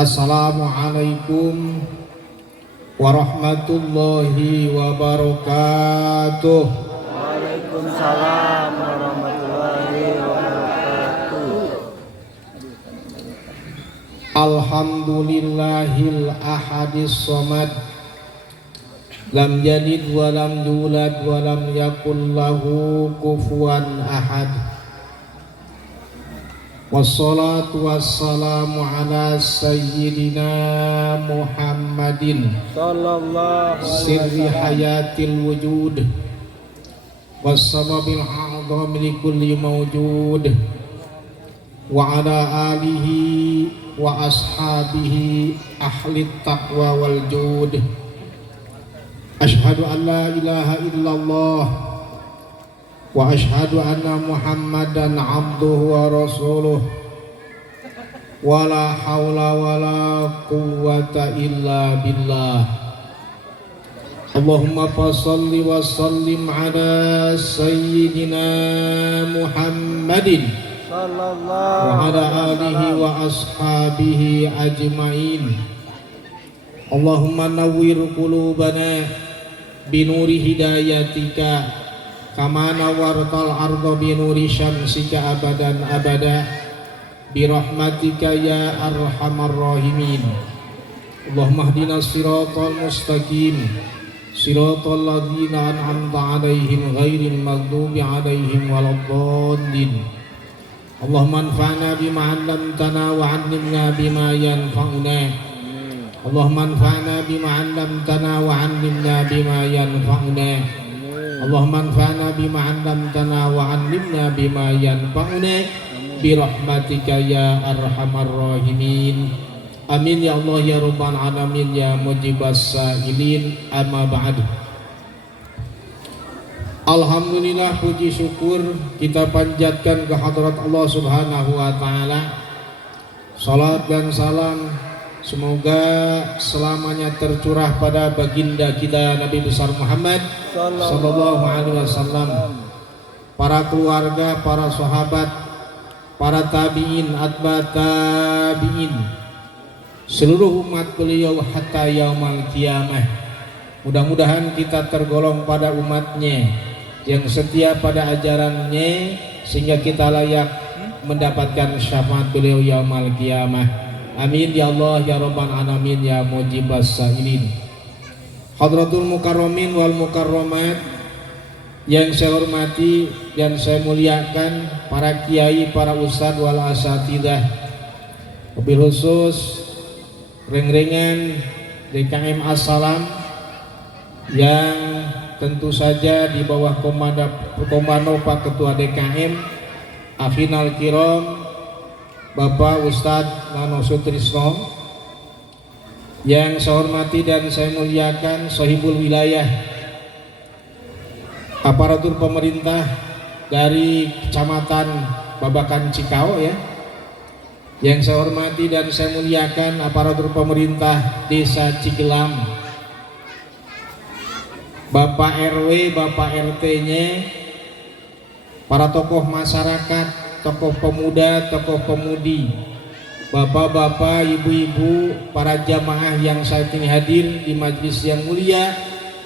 Assalamualaikum warahmatullahi wabarakatuh. Waalaikumsalam warahmatullahi wabarakatuh. Alhamdulillahil ahadis somad, lam yalid wa lam yulad wa lam yakul lahu kufuwan ahad. Wassalatu wassalamu ala sayyidina Muhammadin Sallallahu sirri hayatil wujud wassababil a'zam li kulli mawjud wa ala alihi wa ashabihi ahli taqwa wal jud. Ashhadu an la ilaha illallah wa ashhadu anna Muhammadan abduhu wa rasuluh wa la hawla wa la quwwata illa billah. Allahumma fasalli wa sallim ala sayyidina Muhammadin wa ala alihi wa ashabihi ajma'in. Allahumma nawwir qulubana binuri hidayatika kama nawartal arda binuri syamsika abadan abada birahmatika ya arhamar rahimin. Allahumma hdina siratal mustaqim siratal ladzina an'amta alaihim ghairil maghdubi alaihim waladdallin. Allahumma anfa'na bima 'allamtana wa 'allimna bima yanfa'una. Allahumma anfa'na bima 'allamtana wa 'allimna bima yanfa'una. Allahumma anfa'na bima 'allamtana wa 'allimna bima yanfa'una birahmatika ya arhamar rahimin. Amin ya Allah ya rabbal alamin ya mujibas sa'ilin. Amma ba'd. Alhamdulillah, puji syukur kita panjatkan ke hadrat Allah Subhanahu wa taala. Salat dan salam semoga selamanya tercurah pada baginda kita Nabi besar Muhammad sallallahu alaihi wasallam, para keluarga, para sahabat, para tabi'in, atba tabi'in, seluruh umat beliau hatta yaumul qiyamah. Mudah-mudahan kita tergolong pada umatnya yang setia pada ajarannya sehingga kita layak mendapatkan syafaat beliau yaumul qiyamah. Amin ya Allah ya rabbal alamin ya mujibas sa'ilin. Hadratul mukarramin wal mukarramat yang saya hormati dan saya muliakan, para kiai, para ustadz wal asatidah, wabil khusus reng-rengan DKM As-Salam yang tentu saja di bawah komando Pak Ketua DKM Afinal Kiram Bapak Ustadz Nano Sutrisno, yang saya hormati dan saya muliakan sahibul wilayah, aparatur pemerintah dari Kecamatan Babakan Cikau ya, yang saya hormati dan saya muliakan aparatur pemerintah Desa Cigelam, Bapak RW, Bapak RT-nya, para tokoh masyarakat, tokoh pemuda, tokoh pemudi, bapak-bapak, ibu-ibu, para jamaah yang saat ini hadir di majlis yang mulia,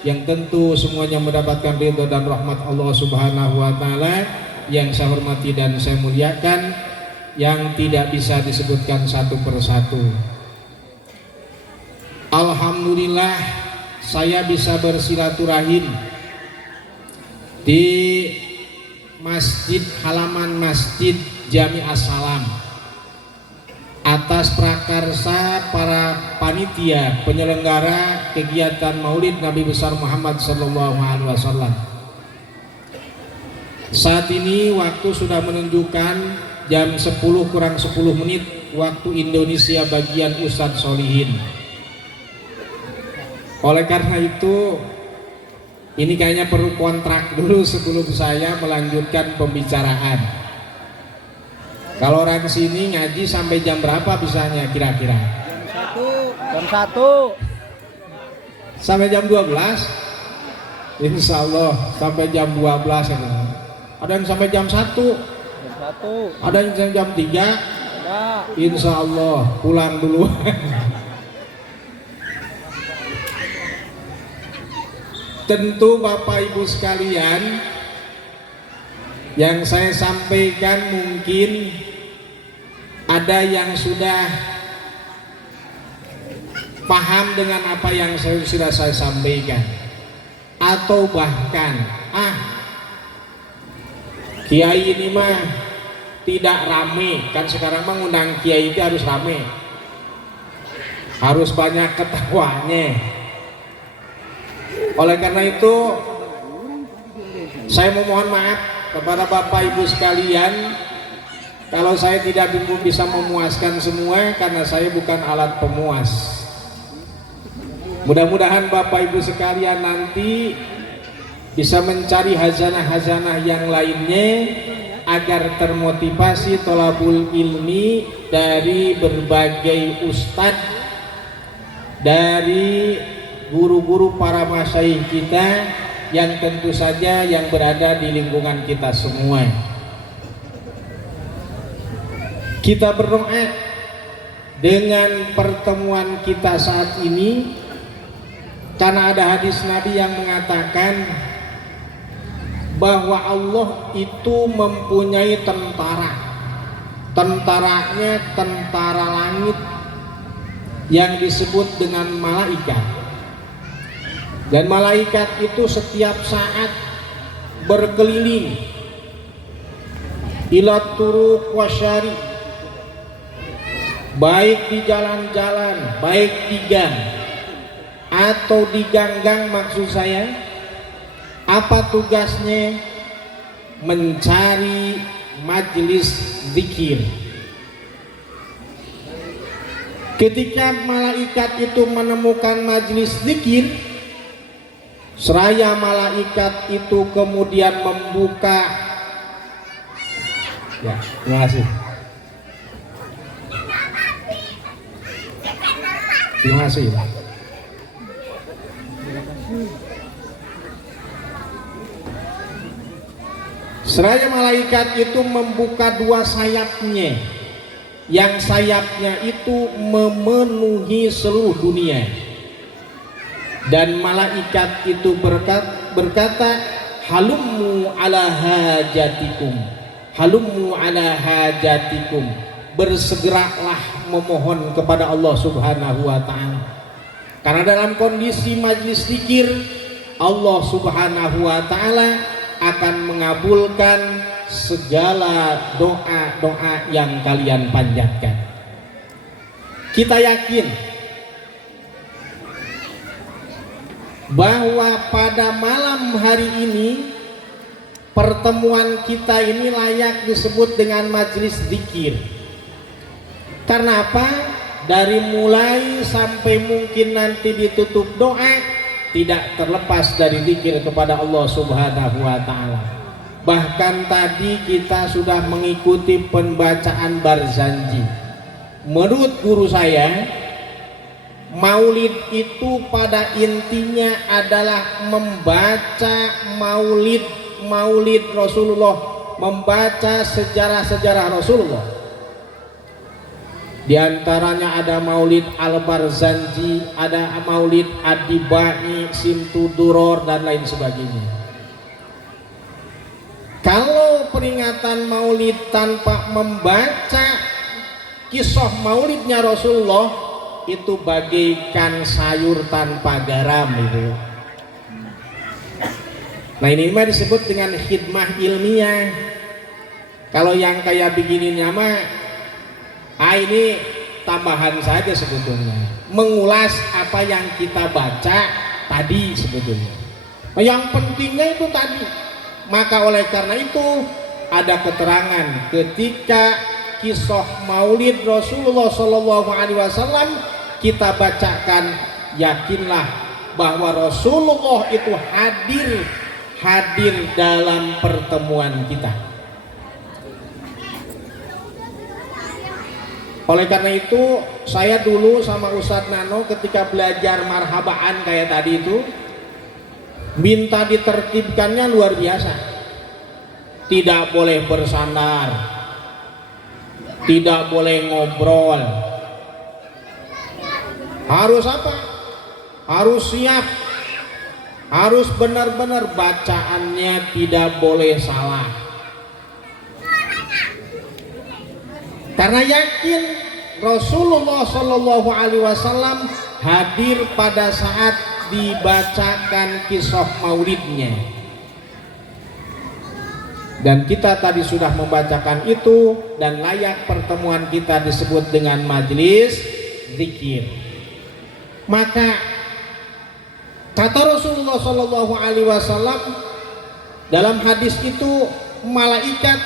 yang tentu semuanya mendapatkan ridho dan rahmat Allah Subhanahu wa taala, yang saya hormati dan saya muliakan, yang tidak bisa disebutkan satu persatu. Alhamdulillah saya bisa bersilaturahim di masjid, halaman masjid Jami As-Salam atas prakarsa para panitia penyelenggara kegiatan Maulid Nabi besar Muhammad sallallahu alaihi wasallam. Saat ini waktu sudah menunjukkan jam 10 kurang 10 menit waktu Indonesia bagian Ustadz Solihin. Oleh karena itu ini kayaknya perlu kontrak dulu sebelum saya melanjutkan pembicaraan. Kalau orang sini ngaji sampai jam berapa bisanya kira-kira? Jam 1. Sampai jam 12? Insya Allah sampai jam 12 ya. Ada yang sampai jam 1. Ada yang jam 3. Insya Allah pulang dulu. Tentu Bapak Ibu sekalian, yang saya sampaikan mungkin ada yang sudah paham dengan apa yang sudah saya sampaikan, atau bahkan kiai ini mah tidak rame, kan sekarang mah ngundang kiai itu harus rame, harus banyak ketawanya. Oleh karena itu saya memohon maaf kepada Bapak Ibu sekalian kalau saya tidak bisa memuaskan semua, karena saya bukan alat pemuas. Mudah-mudahan Bapak Ibu sekalian nanti bisa mencari hazanah-hazanah yang lainnya agar termotivasi thalabul ilmi dari berbagai ustadz, dari guru-guru para masyayikh kita yang tentu saja yang berada di lingkungan kita semua. Kita berdoa dengan pertemuan kita saat ini, karena ada hadis Nabi yang mengatakan bahwa Allah itu mempunyai tentara. Tentaranya tentara langit yang disebut dengan malaikat. Dan malaikat itu setiap saat berkeliling ila turuq wasyari, baik di jalan-jalan, baik di gang atau di gang-gang. Maksud saya, apa tugasnya? Mencari majelis zikir. Ketika malaikat itu menemukan majelis zikir, seraya malaikat itu kemudian membuka, ya, terima kasih. Terima kasih. Seraya malaikat itu membuka dua sayapnya, yang sayapnya itu memenuhi seluruh dunia. Dan malaikat itu berkata, halummu ala hajatikum, halummu ala hajatikum, bersegeralah memohon kepada Allah Subhanahu wa ta'ala. Karena dalam kondisi majlis zikir, Allah Subhanahu wa ta'ala akan mengabulkan segala doa-doa yang kalian panjatkan. Kita yakin bahwa pada malam hari ini pertemuan kita ini layak disebut dengan majelis zikir. Karena apa? Dari mulai sampai mungkin nanti ditutup doa, tidak terlepas dari zikir kepada Allah Subhanahu wa ta'ala. Bahkan tadi kita sudah mengikuti pembacaan Barzanji. Menurut guru saya, maulid itu pada intinya adalah membaca maulid Rasulullah, membaca sejarah-sejarah Rasulullah. Di antaranya ada maulid Al-Barzanji, ada maulid Ad-Dibai, Simtu Duror, dan lain sebagainya. Kalau peringatan maulid tanpa membaca kisah maulidnya Rasulullah, itu bagaikan sayur tanpa garam itu. Nah, ini mah disebut dengan khidmah ilmiah. Kalau yang kayak begininya mah ini tambahan saja sebetulnya, mengulas apa yang kita baca tadi sebetulnya. Nah, yang pentingnya itu tadi. Maka oleh karena itu ada keterangan ketika kisah maulid Rasulullah SAW kita bacakan, yakinlah bahwa Rasulullah itu hadir dalam pertemuan kita. Oleh karena itu saya dulu sama Ustadz Nano ketika belajar marhabaan kayak tadi itu, minta ditertibkannya luar biasa. Tidak boleh bersandar, tidak boleh ngobrol. Harus apa? Harus siap, harus benar-benar bacaannya tidak boleh salah. Karena yakin Rasulullah Shallallahu Alaihi Wasallam hadir pada saat dibacakan kisah maulidnya. Dan kita tadi sudah membacakan itu, dan layak pertemuan kita disebut dengan majelis zikir. Maka kata Rasulullah Shallallahu Alaihi Wasallam dalam hadis itu, malaikat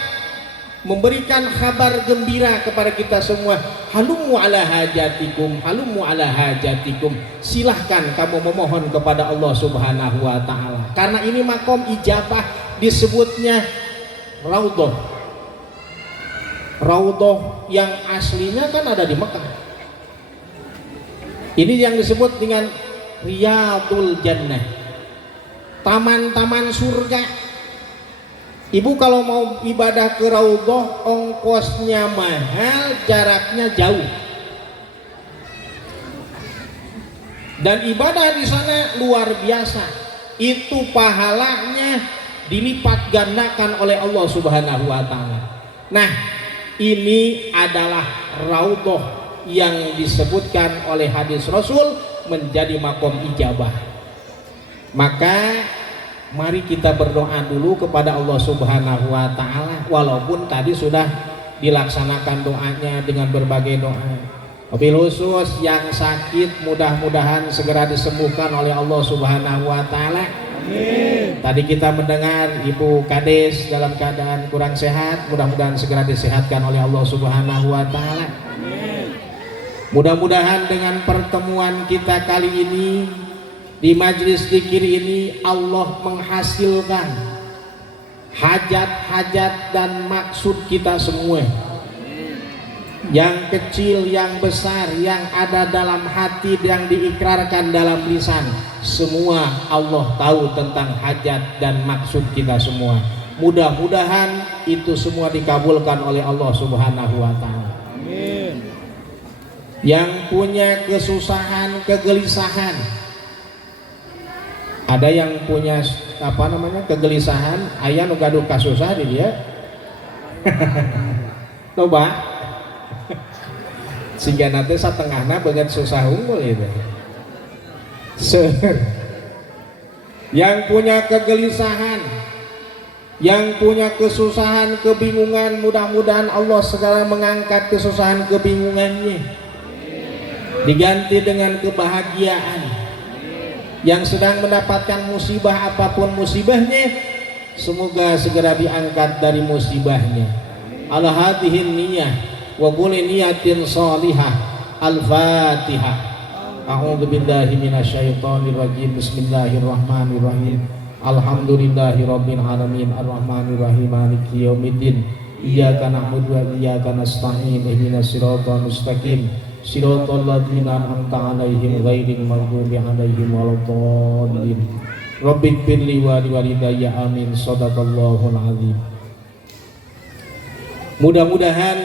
memberikan kabar gembira kepada kita semua, halumu ala hajatikum, halumu ala hajatikum, silahkan kamu memohon kepada Allah Subhanahu wa Ta'ala. Karena ini makom ijabah, disebutnya raudhah. Raudhah yang aslinya kan ada di Mekah. Ini yang disebut dengan Riyadul Jannah, taman-taman surga. Ibu kalau mau ibadah ke raudhah, ongkosnya mahal, jaraknya jauh. Dan ibadah di sana luar biasa. Itu pahalanya dilipat gandakan oleh Allah Subhanahu wa Ta'ala. Nah, ini adalah raudhah yang disebutkan oleh hadis Rasul menjadi makom ijabah. Maka mari kita berdoa dulu kepada Allah Subhanahu wa Ta'ala, walaupun tadi sudah dilaksanakan doanya dengan berbagai doa. Wabil khusus yang sakit mudah-mudahan segera disembuhkan oleh Allah Subhanahu wa Ta'ala. Amin. Tadi kita mendengar Ibu Kades dalam keadaan kurang sehat, mudah-mudahan segera disehatkan oleh Allah Subhanahu wa Ta'ala. Amin. Mudah-mudahan dengan pertemuan kita kali ini di majelis zikir ini, Allah menghasilkan hajat-hajat dan maksud kita semua, yang kecil, yang besar, yang ada dalam hati, yang diikrarkan dalam lisan, semua Allah tahu tentang hajat dan maksud kita semua. Mudah-mudahan itu semua dikabulkan oleh Allah Subhanahu wa Ta'ala. Amin. Yang punya kesusahan, kegelisahan, ada yang punya kegelisahan, ayah nu gaduh kasusah di dia. Coba sehingga nanti satengahna banget susah unggul itu. Yang punya kegelisahan, yang punya kesusahan, kebingungan, mudah-mudahan Allah segera mengangkat kesusahan, kebingungannya, diganti dengan kebahagiaan. Yang sedang mendapatkan musibah, apapun musibahnya, semoga segera diangkat dari musibahnya. Ala hadihin niyah wa kulli niyatin salihah. Al-Fatihah. A'udzu billahi minasyaitonir rajim. Bismillahirrahmanirrahim. Alhamdulillahirabbil alamin arrahmanir rahim maliki yaumiddin. Iyyaka na'budu wa iyyaka nasta'in. Ihdinas siratal mustaqim. Siratal ladzina an'amta 'alaihim ghairil maghdubi 'alaihim waladdallin. Rabbighfirli wa liwalidayya amin. Shadaqallahul azim. Mudah-mudahan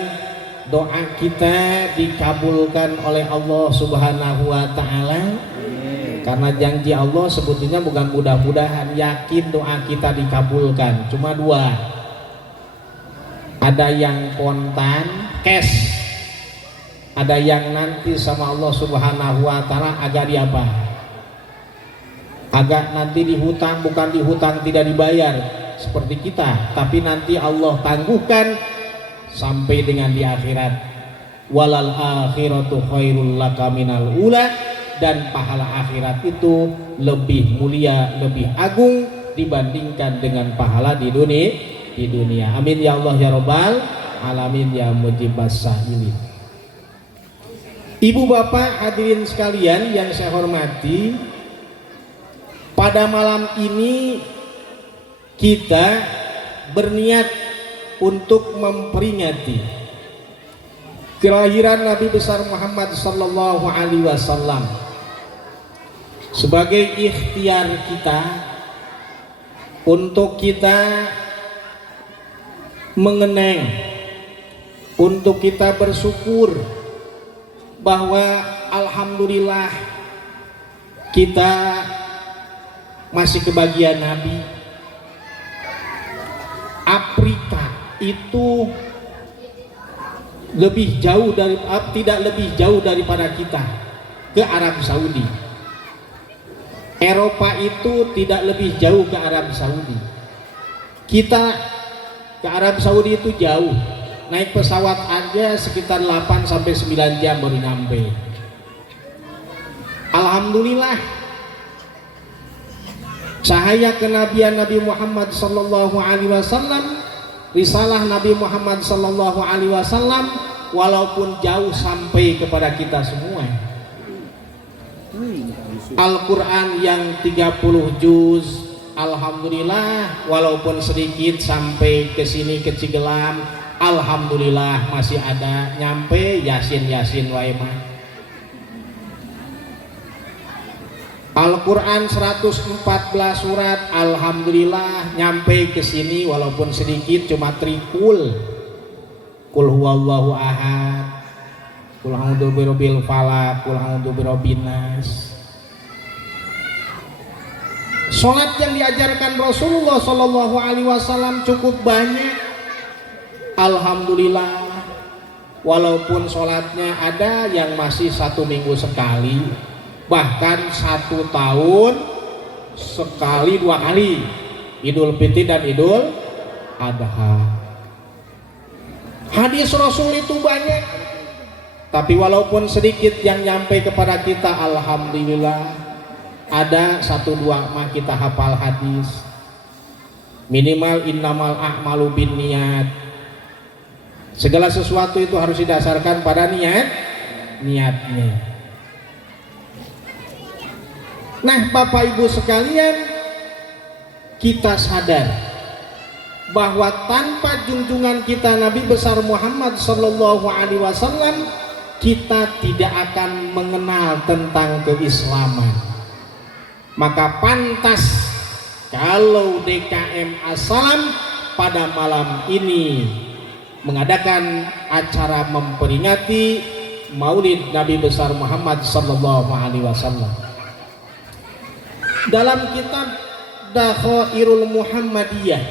doa kita dikabulkan oleh Allah Subhanahu wa Ta'ala. Karena janji Allah sebetulnya bukan mudah-mudahan, yakin doa kita dikabulkan. Cuma dua, ada yang kontan cash, ada yang nanti sama Allah Subhanahu wa Ta'ala agak diapa, agak nanti dihutang, bukan dihutang tidak dibayar seperti kita, tapi nanti Allah tangguhkan sampai dengan di akhirat. Walal akhiratu khairul laka minal ula, dan pahala akhirat itu lebih mulia, lebih agung dibandingkan dengan pahala di dunia. Amin ya Allah ya Rabbal alamin ya mujibas sa'ilin. Ibu bapak hadirin sekalian yang saya hormati, pada malam ini kita berniat untuk memperingati kelahiran Nabi besar Muhammad sallallahu alaihi wasallam sebagai ikhtiar kita untuk kita mengenang untuk kita bersyukur bahwa alhamdulillah kita masih kebagian Nabi. Afrika itu lebih jauh dari, tidak lebih jauh daripada kita ke Arab Saudi. Eropa itu tidak lebih jauh ke Arab Saudi. Kita ke Arab Saudi itu jauh, naik pesawat aja sekitar 8 sampai 9 jam baru nyampe. Alhamdulillah, cahaya kenabian Nabi Muhammad sallallahu alaihi wasallam, risalah Nabi Muhammad sallallahu alaihi wasallam walaupun jauh sampai kepada kita semua. Al-Quran yang 30 juz, alhamdulillah walaupun sedikit sampai ke sini ke Cigelam, alhamdulillah masih ada nyampe Yasin wae mah. Al-Quran 114 surat, alhamdulillah nyampe ke sini walaupun sedikit, cuma trikul. Qul huwallahu ahad, qul a'udzu birabbil falaq, qul a'udzu birabbin nas. Salat yang diajarkan Rasulullah sallallahu alaihi wasallam cukup banyak. Alhamdulillah walaupun salatnya ada yang masih 1 minggu sekali, bahkan 1 tahun sekali 2 kali, Idul Fitri dan Idul Adha. Hadis Rasul itu banyak, tapi walaupun sedikit yang nyampe kepada kita, alhamdulillah ada 1-2 mah kita hafal hadis. Minimal innamal a'malu binniyat. Segala sesuatu itu harus didasarkan pada niatnya. Nah, Bapak Ibu sekalian, kita sadar bahwa tanpa junjungan kita Nabi besar Muhammad sallallahu alaihi wasallam, kita tidak akan mengenal tentang keislaman. Maka pantas kalau DKM As-Salam pada malam ini mengadakan acara memperingati Maulid Nabi besar Muhammad sallallahu alaihi wasallam. Dalam kitab Dakhairul Muhammadiyah,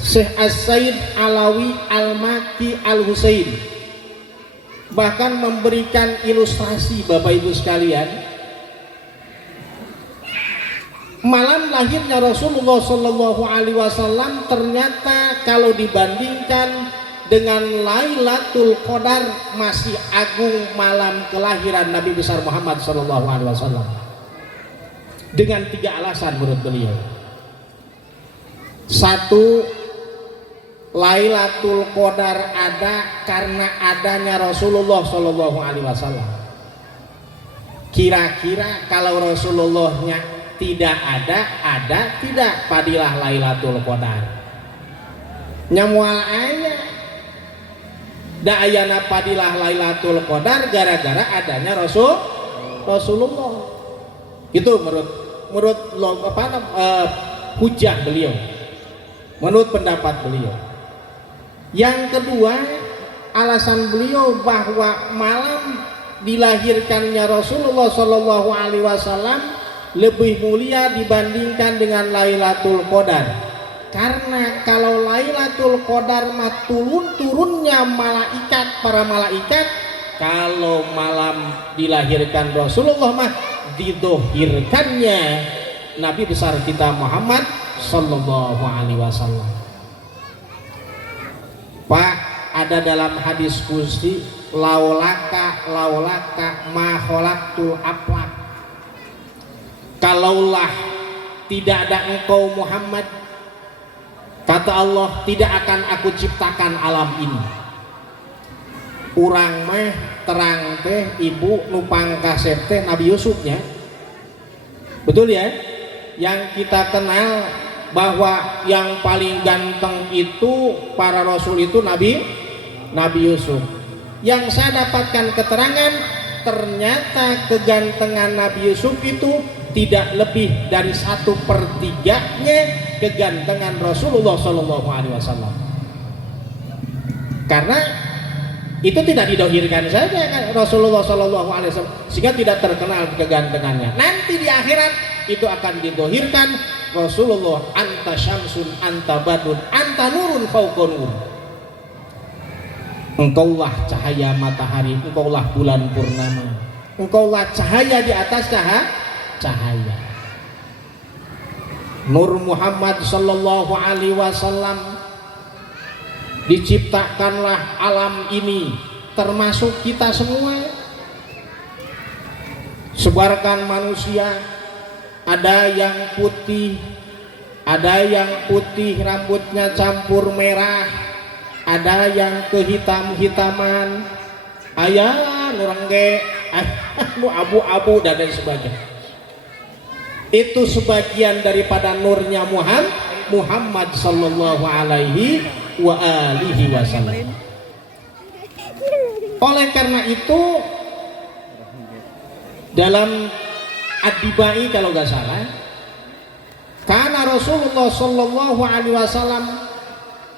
Syekh As-Said Alawi Al-Maki Al-Husain bahkan memberikan ilustrasi, Bapak Ibu sekalian, malam lahirnya Rasulullah sallallahu alaihi wasallam ternyata kalau dibandingkan dengan Lailatul Qadar masih agung malam kelahiran Nabi besar Muhammad sallallahu alaihi wasallam. Dengan 3 alasan menurut beliau. 1, Lailatul Qadar ada karena adanya Rasulullah sallallahu alaihi wasallam. Kira-kira kalau Rasulullahnya tidak ada tidak padilah Lailatul Qadar. Nyamual aya da ayana padilah Lailatul Qadar gara-gara adanya Rasulullah. Itu menurut hujah beliau, menurut pendapat beliau. Yang kedua, alasan beliau bahwa malam dilahirkannya Rasulullah sallallahu alaihi wasallam lebih mulia dibandingkan dengan Lailatul Qadar. Karena kalau Lailatul Qadar mah turunnya malaikat, para malaikat, kalau malam dilahirkan Rasulullah mah didohirkannya Nabi besar kita Muhammad sallallahu alaihi wasallam. Pak, ada dalam hadis qudsi, laulaka ma khalaqtul aflak. Kalaulah tidak ada engkau Muhammad, kata Allah, tidak akan aku ciptakan alam ini. Urang mah terang teh ibu nupang kasep teh Nabi Yusufnya, betul ya? Yang kita kenal bahwa yang paling ganteng itu para rasul itu Nabi Yusuf. Yang saya dapatkan keterangan, ternyata kegantengan Nabi Yusuf itu tidak lebih dari 1/3-nya kegantengan Rasulullah SAW. Karena itu tidak didohirkan saja kan Rasulullah Shallallahu Alaihi Wasallam, sehingga tidak terkenal kegantengannya. Nanti di akhirat itu akan didohirkan Rasulullah, anta syamsun, anta badun, anta nurun fauqa nur. Engkaulah cahaya matahari, engkaulah bulan purnama, engkaulah cahaya di atas cahaya. Nur Muhammad Sallallahu Alaihi Wasallam, diciptakanlah alam ini termasuk kita semua. Sebarkan manusia, ada yang putih, ada yang putih rambutnya campur merah, ada yang kehitam-hitaman, ayah nurangge, nu abu-abu dan lain sebagainya. Itu sebagian daripada nurnya Muhammad Sallallahu Alaihi wa alihi wasallam. Oleh karena itu dalam Ad-Dibai kalau nggak salah, karena Rasulullah Sallallahu Alaihi Wasallam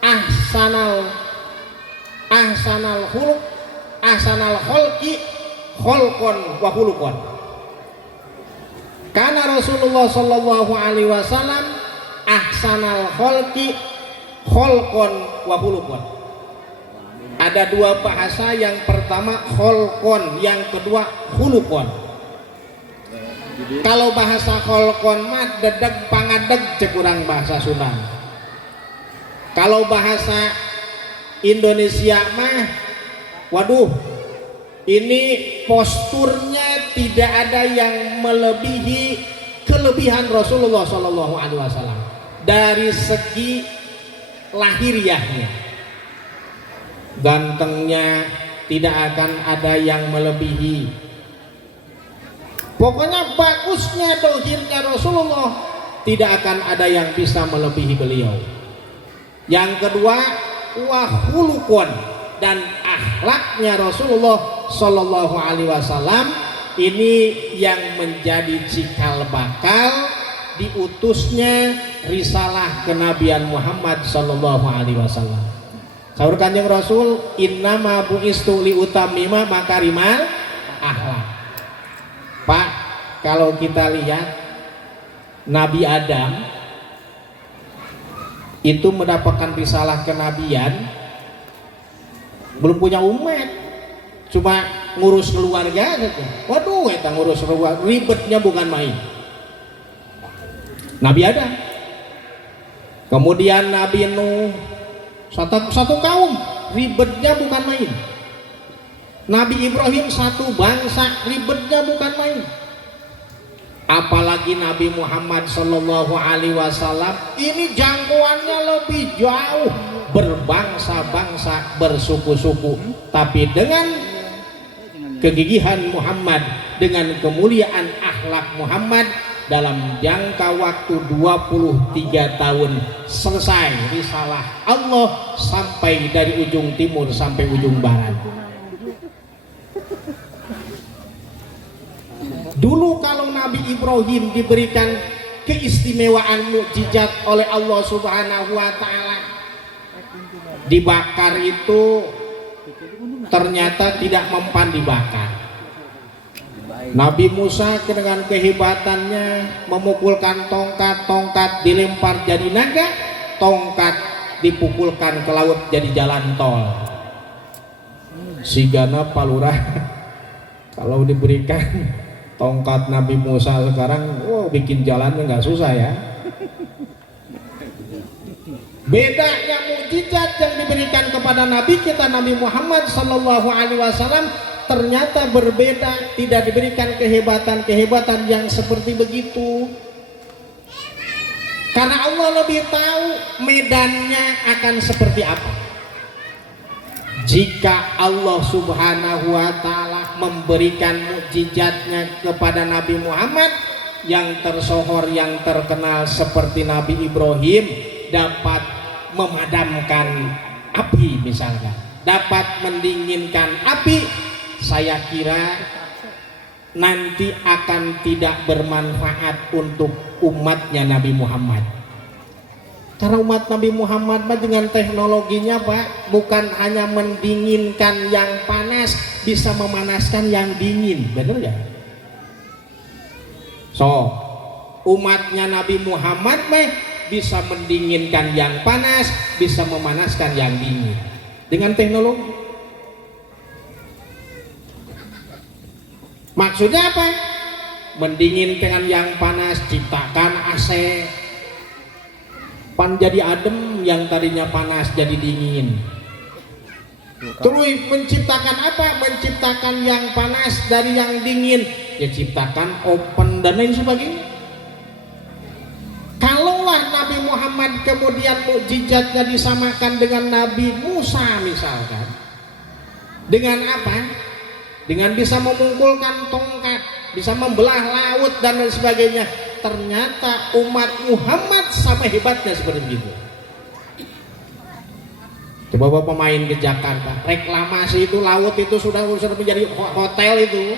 ahsanal khuluq, ahsanal kholqi kholqon wa khuluqon. Karena Rasulullah Sallallahu Alaihi Wasallam ahsanal kholqi kholqon wa khuluqon. Ada dua bahasa, yang pertama kholqon, yang kedua khuluqon. Kalau bahasa kholqon mah dedeg pangadeg cek urang bahasa Sunda. Kalau bahasa Indonesia mah waduh, ini posturnya tidak ada yang melebihi kelebihan Rasulullah Shallallahu Alaihi Wasallam dari segi lahiriahnya. Gantengnya tidak akan ada yang melebihi. Pokoknya bagusnya dohirnya Rasulullah, tidak akan ada yang bisa melebihi beliau. Yang kedua, wahulukun, dan akhlaknya Rasulullah Shallallahu Alaihi Wasallam ini yang menjadi cikal bakal diutusnya risalah kenabian Muhammad Shallallahu Alaihi Wasallam. Sahur Kanjeng Rasul, innama bu'istu li utammima makarimal akhlak. Pak, kalau kita lihat Nabi Adam itu mendapatkan risalah kenabian, belum punya umat, cuma ngurus keluarga gitu. Waduh, kita ngurus keluarga ribetnya bukan main. Nabi Adam, kemudian Nabi Nuh, satu kaum, ribetnya bukan main. Nabi Ibrahim satu bangsa, ribetnya bukan main. Apalagi Nabi Muhammad Sallallahu Alaihi Wasallam, ini jangkauannya lebih jauh, berbangsa-bangsa, bersuku-suku, tapi dengan kegigihan Muhammad, dengan kemuliaan akhlak Muhammad, dalam jangka waktu 23 tahun selesai risalah Allah sampai dari ujung timur sampai ujung barat. Dulu kalau Nabi Ibrahim diberikan keistimewaan mukjizat oleh Allah Subhanahu wa Ta'ala, dibakar itu ternyata tidak mempan dibakar. Nabi Musa dengan kehebatannya memukulkan tongkat dilempar jadi naga, tongkat dipukulkan ke laut jadi jalan tol. Sigana palurah kalau diberikan tongkat Nabi Musa sekarang, bikin jalannya nggak susah ya. Bedanya mukjizat yang diberikan kepada Nabi kita Nabi Muhammad Sallallahu Alaihi Wasallam ternyata berbeda, tidak diberikan kehebatan yang seperti begitu. Karena Allah lebih tahu medannya akan seperti apa. Jika Allah Subhanahu wa Ta'ala memberikan mukjizatnya kepada Nabi Muhammad, yang tersohor, yang terkenal seperti Nabi Ibrahim dapat memadamkan api misalnya, dapat mendinginkan api, saya kira nanti akan tidak bermanfaat untuk umatnya Nabi Muhammad. Karena umat Nabi Muhammad dengan teknologinya Pak, bukan hanya mendinginkan yang panas, bisa memanaskan yang dingin, bener ya? So, umatnya Nabi Muhammad bisa mendinginkan yang panas, bisa memanaskan yang dingin dengan teknologi. Maksudnya apa? Mendinginkan yang panas, ciptakan AC, pan jadi adem, yang tadinya panas jadi dingin. Terus menciptakan apa? Menciptakan yang panas dari yang dingin, ya ciptakan open dan lain sebagainya. Kalaulah Nabi Muhammad kemudian mukjizatnya disamakan dengan Nabi Musa misalkan, dengan apa? Dengan bisa memungkulkan tongkat, bisa membelah laut dan lain sebagainya. Ternyata umat Muhammad sama hebatnya seperti itu. Coba bawa pemain ke Jakarta, reklamasi itu laut itu sudah menjadi hotel itu,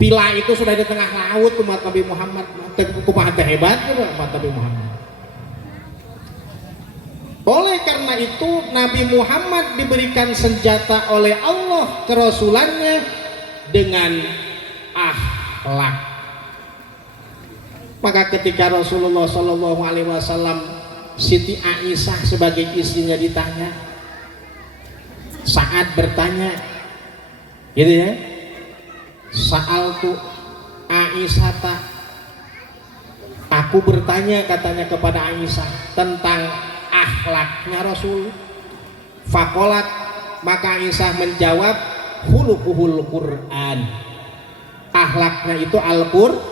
villa itu sudah di tengah laut. Umat Nabi Muhammad kumaha hebat umat Nabi Muhammad. Oleh karena itu Nabi Muhammad diberikan senjata oleh Allah kerasulannya dengan akhlak. Maka ketika Rasulullah Shallallahu Alaihi Wasallam Siti Aisyah sebagai istrinya ditanya, saat bertanya, gitu ya, Sa'altu Aisyata, aku bertanya katanya kepada Aisyah tentang akhlaknya Rasul. Fakolat, maka Aisyah menjawab, khuluquhul Quran, akhlaknya itu Al-Quran.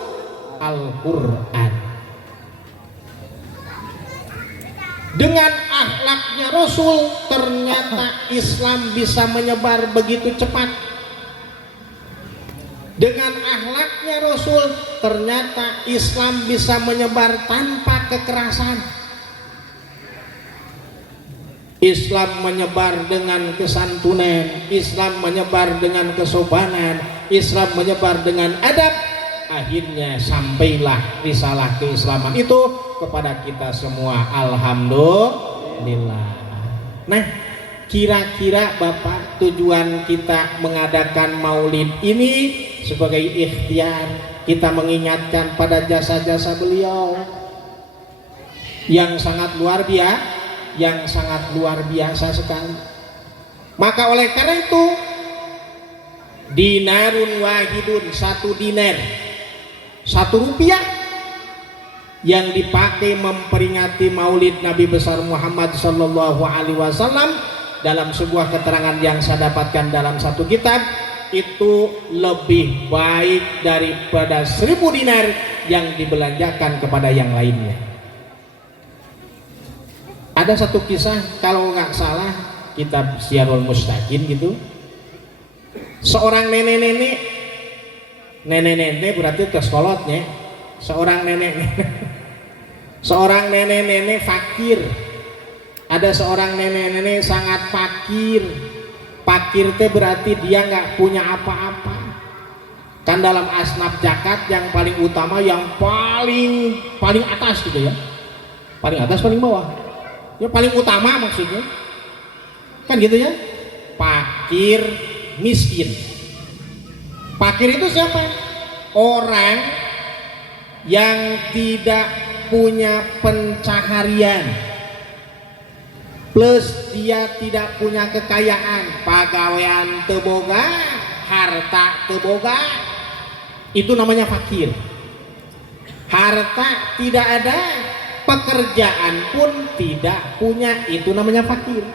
Dengan akhlaknya Rasul ternyata Islam bisa menyebar begitu cepat. Dengan akhlaknya Rasul ternyata Islam bisa menyebar tanpa kekerasan. Islam menyebar dengan kesantunan, Islam menyebar dengan kesopanan, Islam menyebar dengan adab. Akhirnya sampailah risalah keislaman itu kepada kita semua. Alhamdulillah. Nah, kira-kira Bapak, tujuan kita mengadakan maulid ini sebagai ikhtiar kita mengingatkan pada jasa-jasa beliau yang sangat luar biasa, sekali. Maka oleh karena itu dinarun wahidun, 1 dinar, 1 rupiah yang dipakai memperingati maulid Nabi besar Muhammad Sallallahu Alaihi Wasallam, dalam sebuah keterangan yang saya dapatkan dalam satu kitab, itu lebih baik daripada 1000 dinar yang dibelanjakan kepada yang lainnya. Ada satu kisah, kalau nggak salah kitab Syiarul Mustaqim gitu, seorang nenek-nenek berarti keskolotnya, seorang nenek-nenek fakir. Ada seorang nenek-nenek sangat fakir. Fakir teh berarti dia nggak punya apa-apa. Kan dalam asnaf zakat yang paling utama, yang paling atas gitu ya, paling atas paling bawah, ya paling utama maksudnya kan gitu ya. Fakir miskin. Fakir itu siapa? Orang yang tidak punya pencaharian, plus dia tidak punya kekayaan, pagawean teu boga, harta teu boga, itu namanya fakir. Harta tidak ada, pekerjaan pun tidak punya, itu namanya fakir.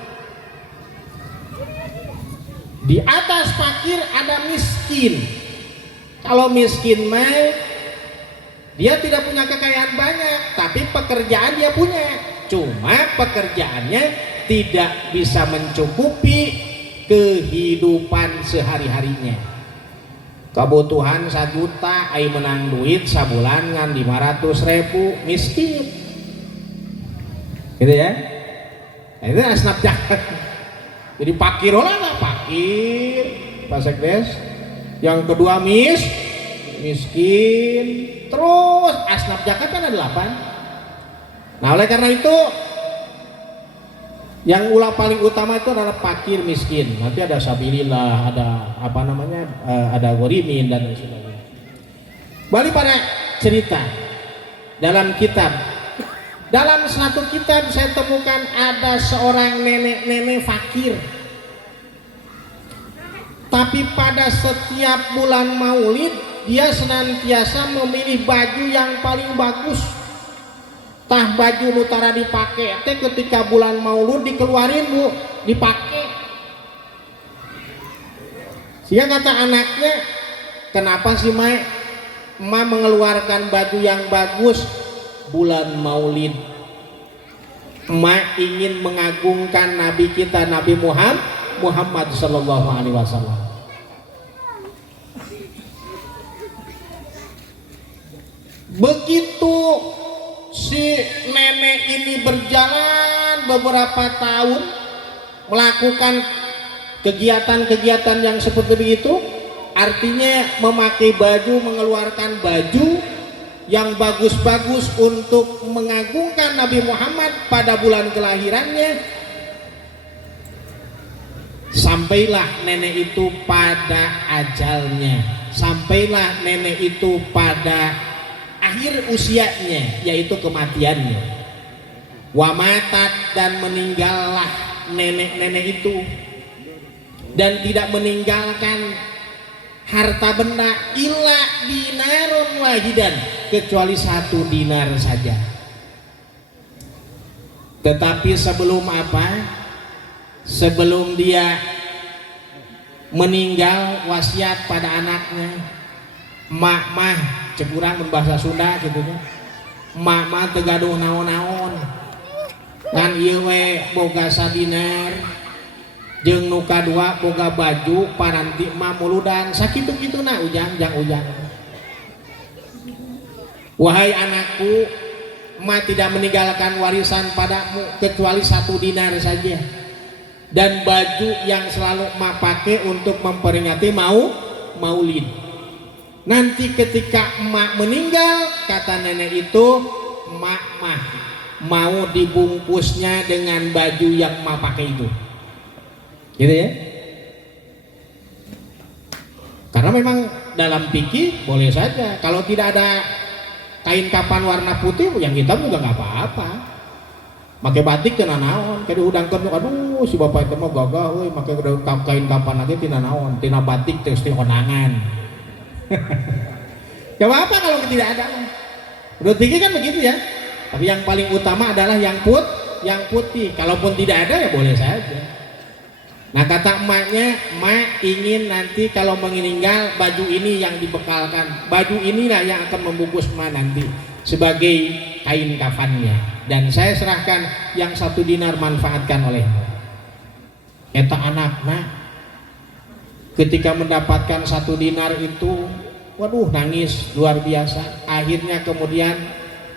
Di atas fakir ada miskin. Kalau miskin mah dia tidak punya kekayaan banyak, tapi pekerjaan dia punya. Cuma pekerjaannya tidak bisa mencukupi kehidupan sehari-harinya. Kebutuhan 1 juta, ai menang duit sabulan ngan 500.000, miskin. Gitu ya. Nah, itu asnaf zakat. Jadi fakir orang lah, fakir Pak Sekdes. Yang kedua miskin. Terus asnaf zakat kan ada 8. Nah, oleh karena itu yang paling utama itu adalah fakir miskin. Nanti ada sabilillah, ada apa namanya, ada ghorimin dan lain sebagainya. Balik pada cerita dalam kitab. Dalam satu kitab saya temukan ada seorang nenek-nenek fakir. Tapi pada setiap bulan Maulid dia senantiasa memilih baju yang paling bagus. Tah baju nutara dipakai teh ketika bulan Maulud dikeluarin Bu, dipakai. Sehingga kata anaknya, kenapa sih Mai emak mengeluarkan baju yang bagus bulan Maulid? Emak ingin mengagungkan Nabi kita, Nabi Muhammad Sallallahu Alaihi Wasallam. Begitu si nenek ini berjalan beberapa tahun melakukan kegiatan-kegiatan yang seperti itu, artinya memakai baju, mengeluarkan baju yang bagus-bagus untuk mengagungkan Nabi Muhammad pada bulan kelahirannya. Sampailah nenek itu pada ajalnya, sampailah nenek itu pada akhir usianya, yaitu kematiannya. Wamatat, dan meninggallah nenek-nenek itu, dan tidak meninggalkan harta benda illa dinarun wahidan, kecuali 1 dinar saja. Tetapi sebelum apa? Sebelum dia meninggal wasiat pada anaknya, mak mah cekurang berbahasa Sunda gitu nya, mak mah teu gaduh naon-naon kan ieu we boga sadinar jeung nu kadua boga baju paranti mah muludan sakitu-kituna ujang jang ujang. Wahai anakku, mah tidak meninggalkan warisan padamu kecuali 1 dinar saja, dan baju yang selalu mah pakai untuk memperingati Maulid. Nanti ketika emak meninggal, kata nenek itu, emak mah mau dibungkusnya dengan baju yang emak pakai itu, gitu ya. Karena memang dalam fikih boleh saja, kalau tidak ada kain kapan warna putih, yang hitam juga nggak apa-apa. Pakai batik tina naon, kayak diudangkeun, aduh si bapak itu mah gagah, woi pakai kain kapan aja tina naon, tina batik terus konangan. Coba apa kalau tidak ada? Menurut pikir kan begitu ya. Tapi yang paling utama adalah yang putih. Kalaupun tidak ada ya boleh saja. Nah kata emaknya, emak ingin nanti kalau meninggal baju ini yang dibekalkan, baju inilah yang akan membungkus emak nanti sebagai kain kafannya. Dan saya serahkan yang 1 dinar, manfaatkan olehmu. Eta anaknya ketika mendapatkan 1 dinar itu, waduh nangis luar biasa. Akhirnya kemudian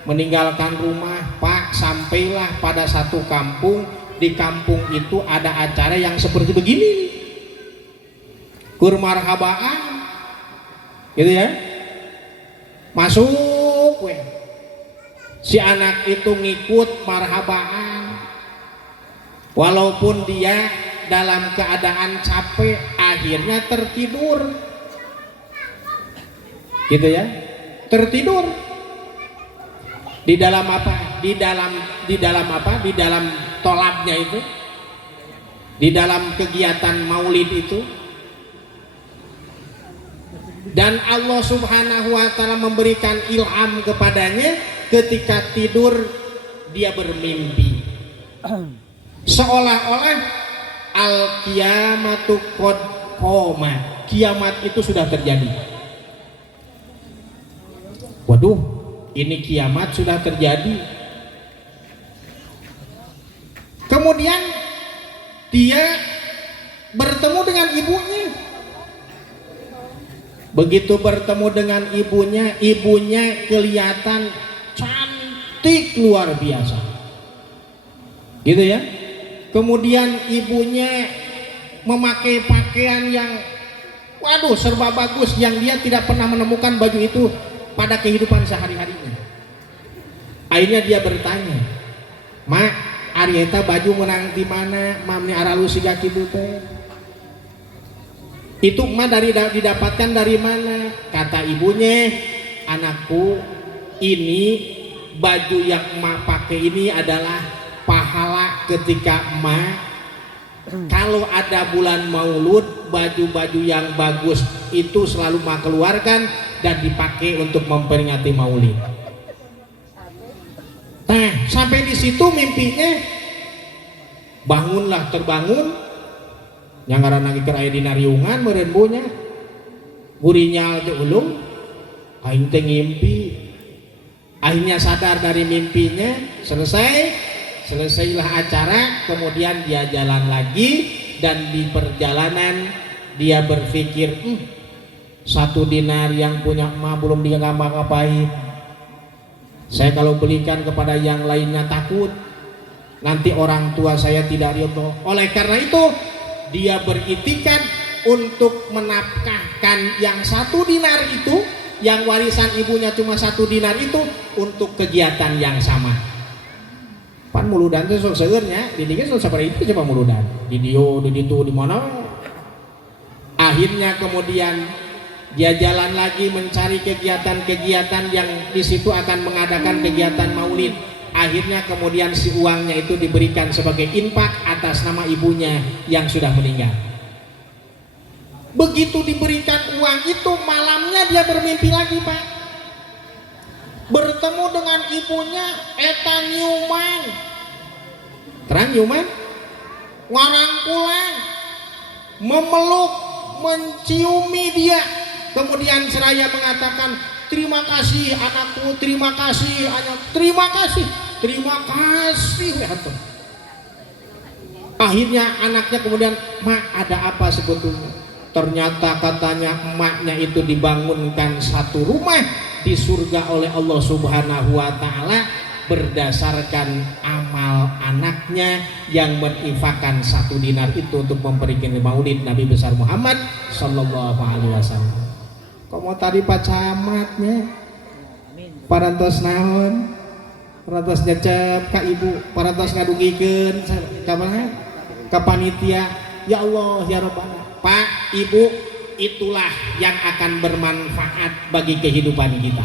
meninggalkan rumah, Pak, sampailah pada satu kampung. Di kampung itu ada acara yang seperti begini, kurmarhabaan, gitu ya. Masuk, we. Si anak itu ngikut marhabaan, walaupun dia dalam keadaan capek, akhirnya tertidur, gitu ya, tertidur di dalam apa? Di dalam apa? Di dalam tolabnya itu, di dalam kegiatan Maulid itu. Dan Allah Subhanahu wa Ta'ala memberikan ilham kepadanya ketika tidur, dia bermimpi seolah-olah al-qiyamatu qad qoma, kiamat itu sudah terjadi. Waduh, ini kiamat sudah terjadi. Kemudian dia bertemu dengan ibunya. Begitu bertemu dengan ibunya, ibunya kelihatan cantik luar biasa, gitu ya. Kemudian ibunya memakai pakaian yang waduh serba bagus, yang dia tidak pernah menemukan baju itu pada kehidupan sehari-harinya. Akhirnya dia bertanya, mak ari eta baju menang di mana mamnya aralu siga kitu teh itu mah didapatkan dari mana kata ibunya anakku ini baju yang emak pakai ini adalah pahala ketika emak kalau ada bulan maulud baju-baju yang bagus itu selalu emak keluarkan dan dipakai untuk memperingati maulid. Nah sampai di situ mimpinya bangunlah terbangun yang ngaranna keur aya dina riungan meureun bunya burinya teh ulung aing teh ngimpi akhirnya sadar dari mimpinya selesailah acara kemudian dia jalan lagi dan di perjalanan dia berpikir 1 dinar yang punya emak belum dia ngapa-ngapain saya kalau belikan kepada yang lainnya takut nanti orang tua saya tidak ridho oleh karena itu dia beritikad untuk menafkahkan yang 1 dinar itu yang warisan ibunya cuma 1 dinar itu untuk kegiatan yang sama pan muludan itu sok segernya didinya sok seperti itu coba muludan di dio di itu di mana akhirnya kemudian dia jalan lagi mencari kegiatan-kegiatan yang di situ akan mengadakan kegiatan maulid akhirnya kemudian si uangnya itu diberikan sebagai infak atas nama ibunya yang sudah meninggal begitu diberikan uang itu malamnya dia bermimpi lagi pak bertemu dengan ibunya eta nyuman terang nyuman ngarangkulan memeluk menciumi dia kemudian seraya mengatakan terima kasih anakku terima kasih anak terima kasih akhirnya anaknya kemudian mak ada apa sebetulnya ternyata katanya emaknya itu dibangunkan satu rumah di surga oleh Allah Subhanahu wa Ta'ala berdasarkan amal anaknya yang menginfakkan 1 dinar itu untuk memperingati maulid Nabi besar Muhammad Sallallahu Alaihi Wasallam. Komo tadi Pak Camatnya parantos naon parantos nyecep ka ibu parantos ngadugikeun ka mana ka panitia ya Allah ya Rabbana Pak Ibu itulah yang akan bermanfaat bagi kehidupan kita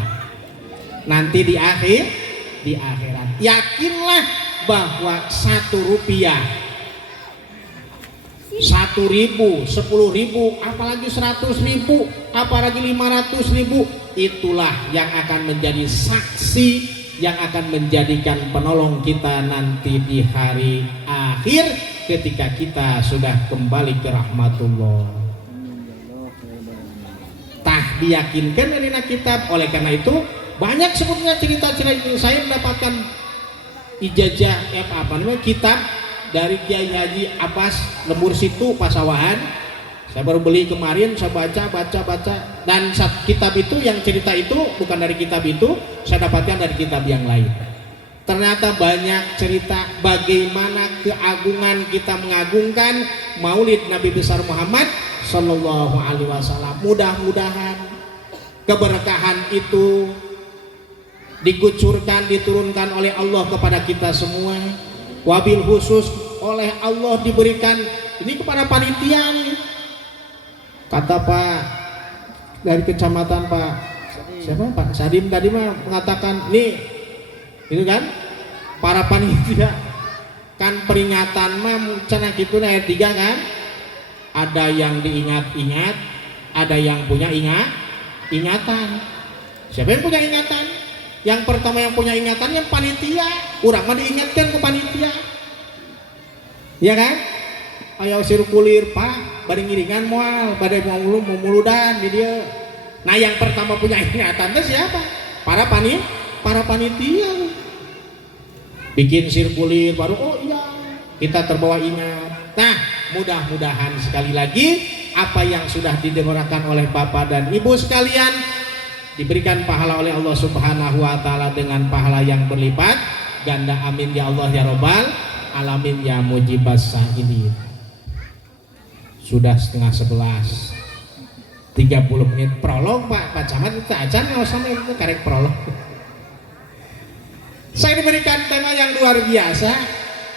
nanti di akhirat yakinlah bahwa 1 rupiah 1.000 10.000 apalagi 100.000 apalagi 500.000 itulah yang akan menjadi saksi yang akan menjadikan penolong kita nanti di hari akhir ketika kita sudah kembali ke rahmatullah tah diyakinkan dari kitab oleh karena itu banyak sebetulnya cerita-cerita ini saya mendapatkan ijazah kitab dari Kiai Haji Abbas Lembur Situ Pasawahan saya baru beli kemarin saya baca dan kitab itu yang cerita itu bukan dari kitab itu saya dapatkan dari kitab yang lain ternyata banyak cerita bagaimana keagungan kita mengagungkan maulid Nabi besar Muhammad Sallallahu Alaihi Wasallam mudah-mudahan keberkahan itu dikucurkan diturunkan oleh Allah kepada kita semua wabil khusus oleh Allah diberikan ini kepada panitia nih kata Pak dari kecamatan Pak siapa Pak Sadim tadi mah mengatakan nih itu kan para panitia kan peringatan mah cenah kitu ayat 3 kan ada yang diingat-ingat ada yang punya ingatan siapa yang punya ingatan yang pertama yang punya ingatan yang panitia urang mah diingatkan ke panitia ya kan ayo sirkulir Pak bari ngiringan moal badai mau muludan di dia nah yang pertama punya ingatan itu siapa para panitia bikin sirkulir baru oh iya kita terbawa ingat nah mudah-mudahan sekali lagi apa yang sudah didengarkan oleh Bapak dan Ibu sekalian diberikan pahala oleh Allah Subhanahu wa Ta'ala dengan pahala yang berlipat ganda amin ya Allah ya Rabbal alamin ya mujibas sa'ilin sudah setengah 11 30 menit prolog Pak Camat kita acan nggak sama itu karek prolog Saya diberikan tema yang luar biasa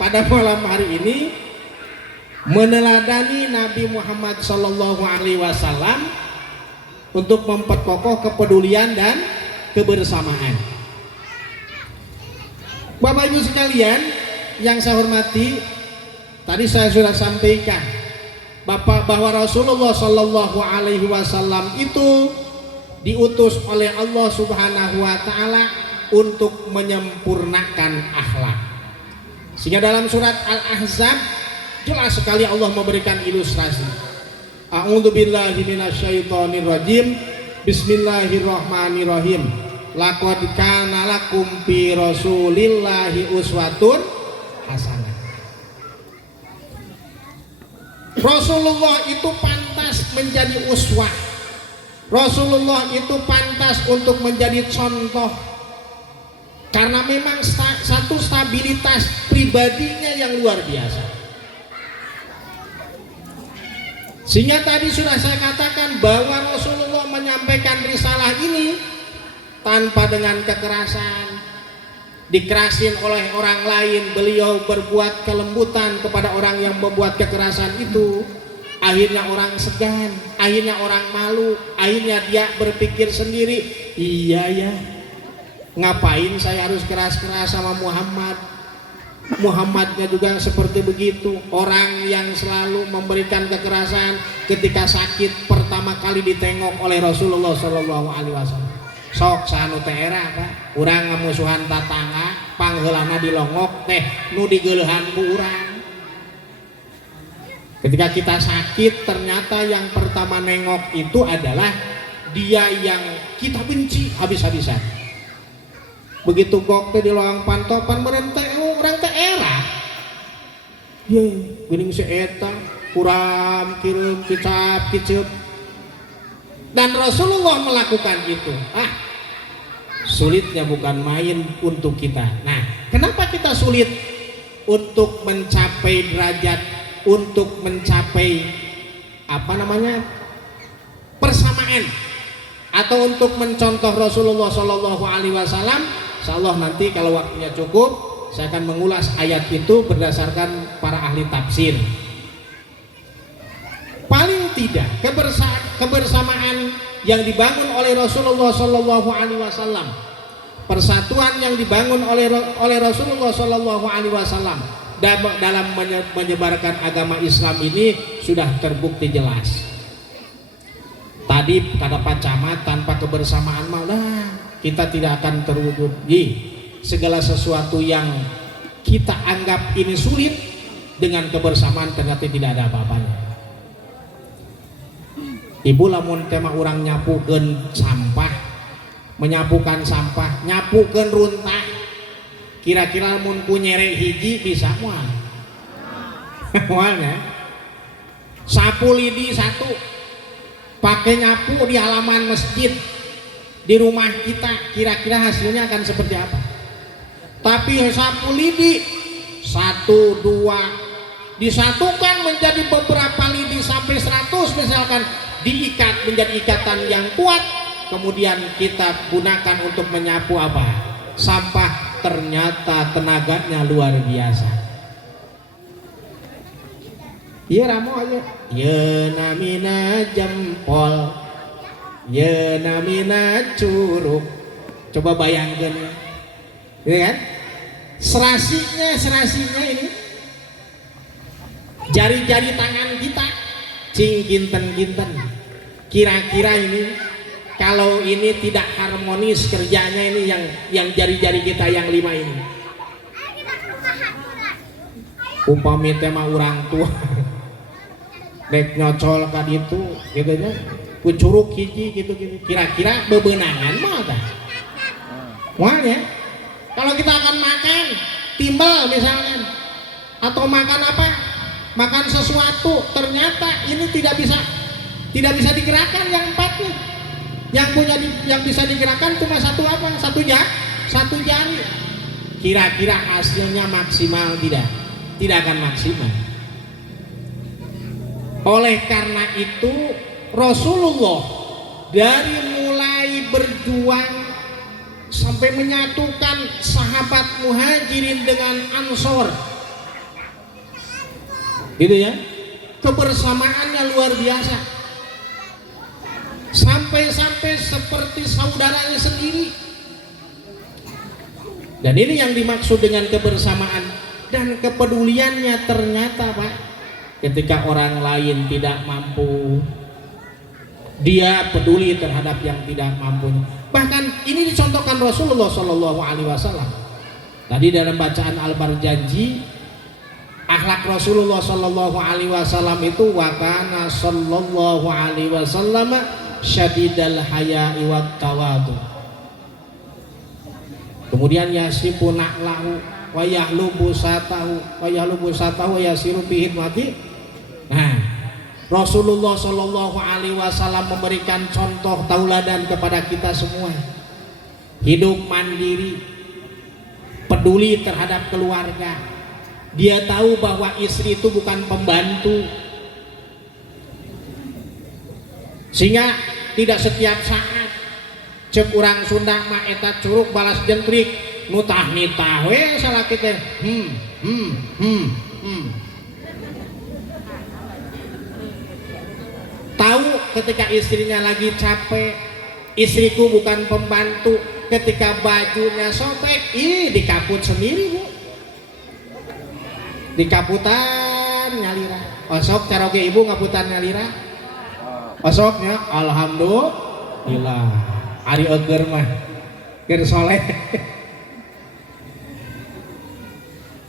pada malam hari ini, meneladani Nabi Muhammad Sallallahu Alaihi Wasallam untuk memperkokoh kepedulian dan kebersamaan. Bapak Ibu sekalian yang saya hormati, tadi saya sudah sampaikan bahwa Rasulullah Sallallahu Alaihi Wasallam itu diutus oleh Allah Subhanahu Wa Taala untuk menyempurnakan akhlak. Sehingga dalam surat Al-Ahzab jelas sekali Allah memberikan ilustrasi. A'udzu billahi minasyaitonir rajim. Bismillahirrahmanirrahim. Laqad kana lakum fi Rasulillahi uswatun hasanah. Rasulullah itu pantas menjadi uswah. Rasulullah itu pantas untuk menjadi contoh, karena memang satu stabilitas pribadinya yang luar biasa. Sehingga tadi sudah saya katakan bahwa Rasulullah menyampaikan risalah ini tanpa dengan kekerasan, dikerasin oleh orang lain. Beliau berbuat kelembutan kepada orang yang membuat kekerasan itu. Akhirnya orang segan, akhirnya orang malu, akhirnya dia berpikir sendiri, iya ya, ngapain saya harus keras-keras sama Muhammad? Muhammadnya juga seperti begitu, orang yang selalu memberikan kekerasan. Ketika sakit pertama kali ditengok oleh Rasulullah Shallallahu Alaihi Wasallam, sok sanu teh era Pak, urang ngamusuhan tatangga, pangheulana dilongok teh nu digeulehan ku urang. Ketika kita sakit, ternyata yang pertama nengok itu adalah dia yang kita benci habis-habisan. Begitu gok teh di loang pantopan meureun teh urang teh era. Ye, geuning si eta kuram kirim kicap kiceup. Dan Rasulullah melakukan itu. Sulitnya bukan main untuk kita. Nah, kenapa kita sulit untuk mencapai derajat, untuk mencapai persamaan, atau untuk mencontoh Rasulullah Shallallahu Alaihi Wasallam? Insyaallah nanti kalau waktunya cukup saya akan mengulas ayat itu berdasarkan para ahli tafsir. Paling tidak kebersamaan yang dibangun oleh Rasulullah Shallallahu Alaihi Wasallam, persatuan yang dibangun oleh Rasulullah Shallallahu Alaihi Wasallam dalam menyebarkan agama Islam ini sudah terbukti jelas. Tadi kata Pak Camat, tanpa kebersamaan malah kita tidak akan terwujud. Segala sesuatu yang kita anggap ini sulit, dengan kebersamaan ternyata tidak ada apa-apanya. Ibu lamun tema orang nyapukeun sampah, menyapukan sampah, nyapukeun runtah, kira-kira mun ku nyerek hiji bisa moal. Moalnya sapu lidi satu pakai nyapu di halaman masjid di rumah kita, kira-kira hasilnya akan seperti apa? Tapi sapu lidi satu dua disatukan menjadi beberapa lidi sampai 100 misalkan, diikat menjadi ikatan yang kuat, kemudian kita gunakan untuk menyapu sampah, ternyata tenaganya luar biasa. Iya ramo aja, ya namina jempol, ya namina curug. Coba bayangkan, ya kan? Serasinya ini, jari-jari tangan kita, cinginten-ginten. Kira-kira ini kalau ini tidak harmonis kerjanya ini, yang jari-jari kita yang 5 ini, upami tema orang tua dek nyocol ka ditu gitu nya, ku curug hiji gitu, kira-kira bebenangan mah tah. Moalnya kalau kita akan makan timbal misalnya, atau makan makan sesuatu, ternyata ini tidak bisa digerakkan yang 4-nya. Yang bisa digerakkan cuma satu jari. Kira-kira hasilnya maksimal tidak akan maksimal. Oleh karena itu Rasulullah dari mulai berjuang sampai menyatukan sahabat Muhajirin dengan Ansor. Gitu ya. Kebersamaannya luar biasa. Sampai-sampai seperti saudaranya sendiri. Dan ini yang dimaksud dengan kebersamaan dan kepeduliannya. Ternyata Pak, ketika orang lain tidak mampu, dia peduli terhadap yang tidak mampu. Bahkan ini dicontohkan Rasulullah Shallallahu Alaihi Wasallam. Tadi dalam bacaan Al-Barjanji, akhlak Rasulullah Shallallahu Alaihi Wasallam itu wakana Shallallahu Alaihi Wasallam syadidal haya'i wat tawadu. Kemudian yasifu na'lahu wa yahlubu satahu wa yasiru fi hidmati. Nah, Rasulullah Shallallahu Alaihi Wasallam memberikan contoh tauladan kepada kita semua. Hidup mandiri, peduli terhadap keluarga. Dia tahu bahwa istri itu bukan pembantu, sehingga tidak setiap saat cek urang Sunda mah eta curug balas jentrik nutah nitah we salah kita tahu ketika istrinya lagi capek, istriku bukan pembantu, ketika bajunya sobek, dikaput sendiri Bu, dikaputan nyalira. Osok caroge ibu ngaputan nyalira, osoknya alhamdulillah ari eger mah keur soleh.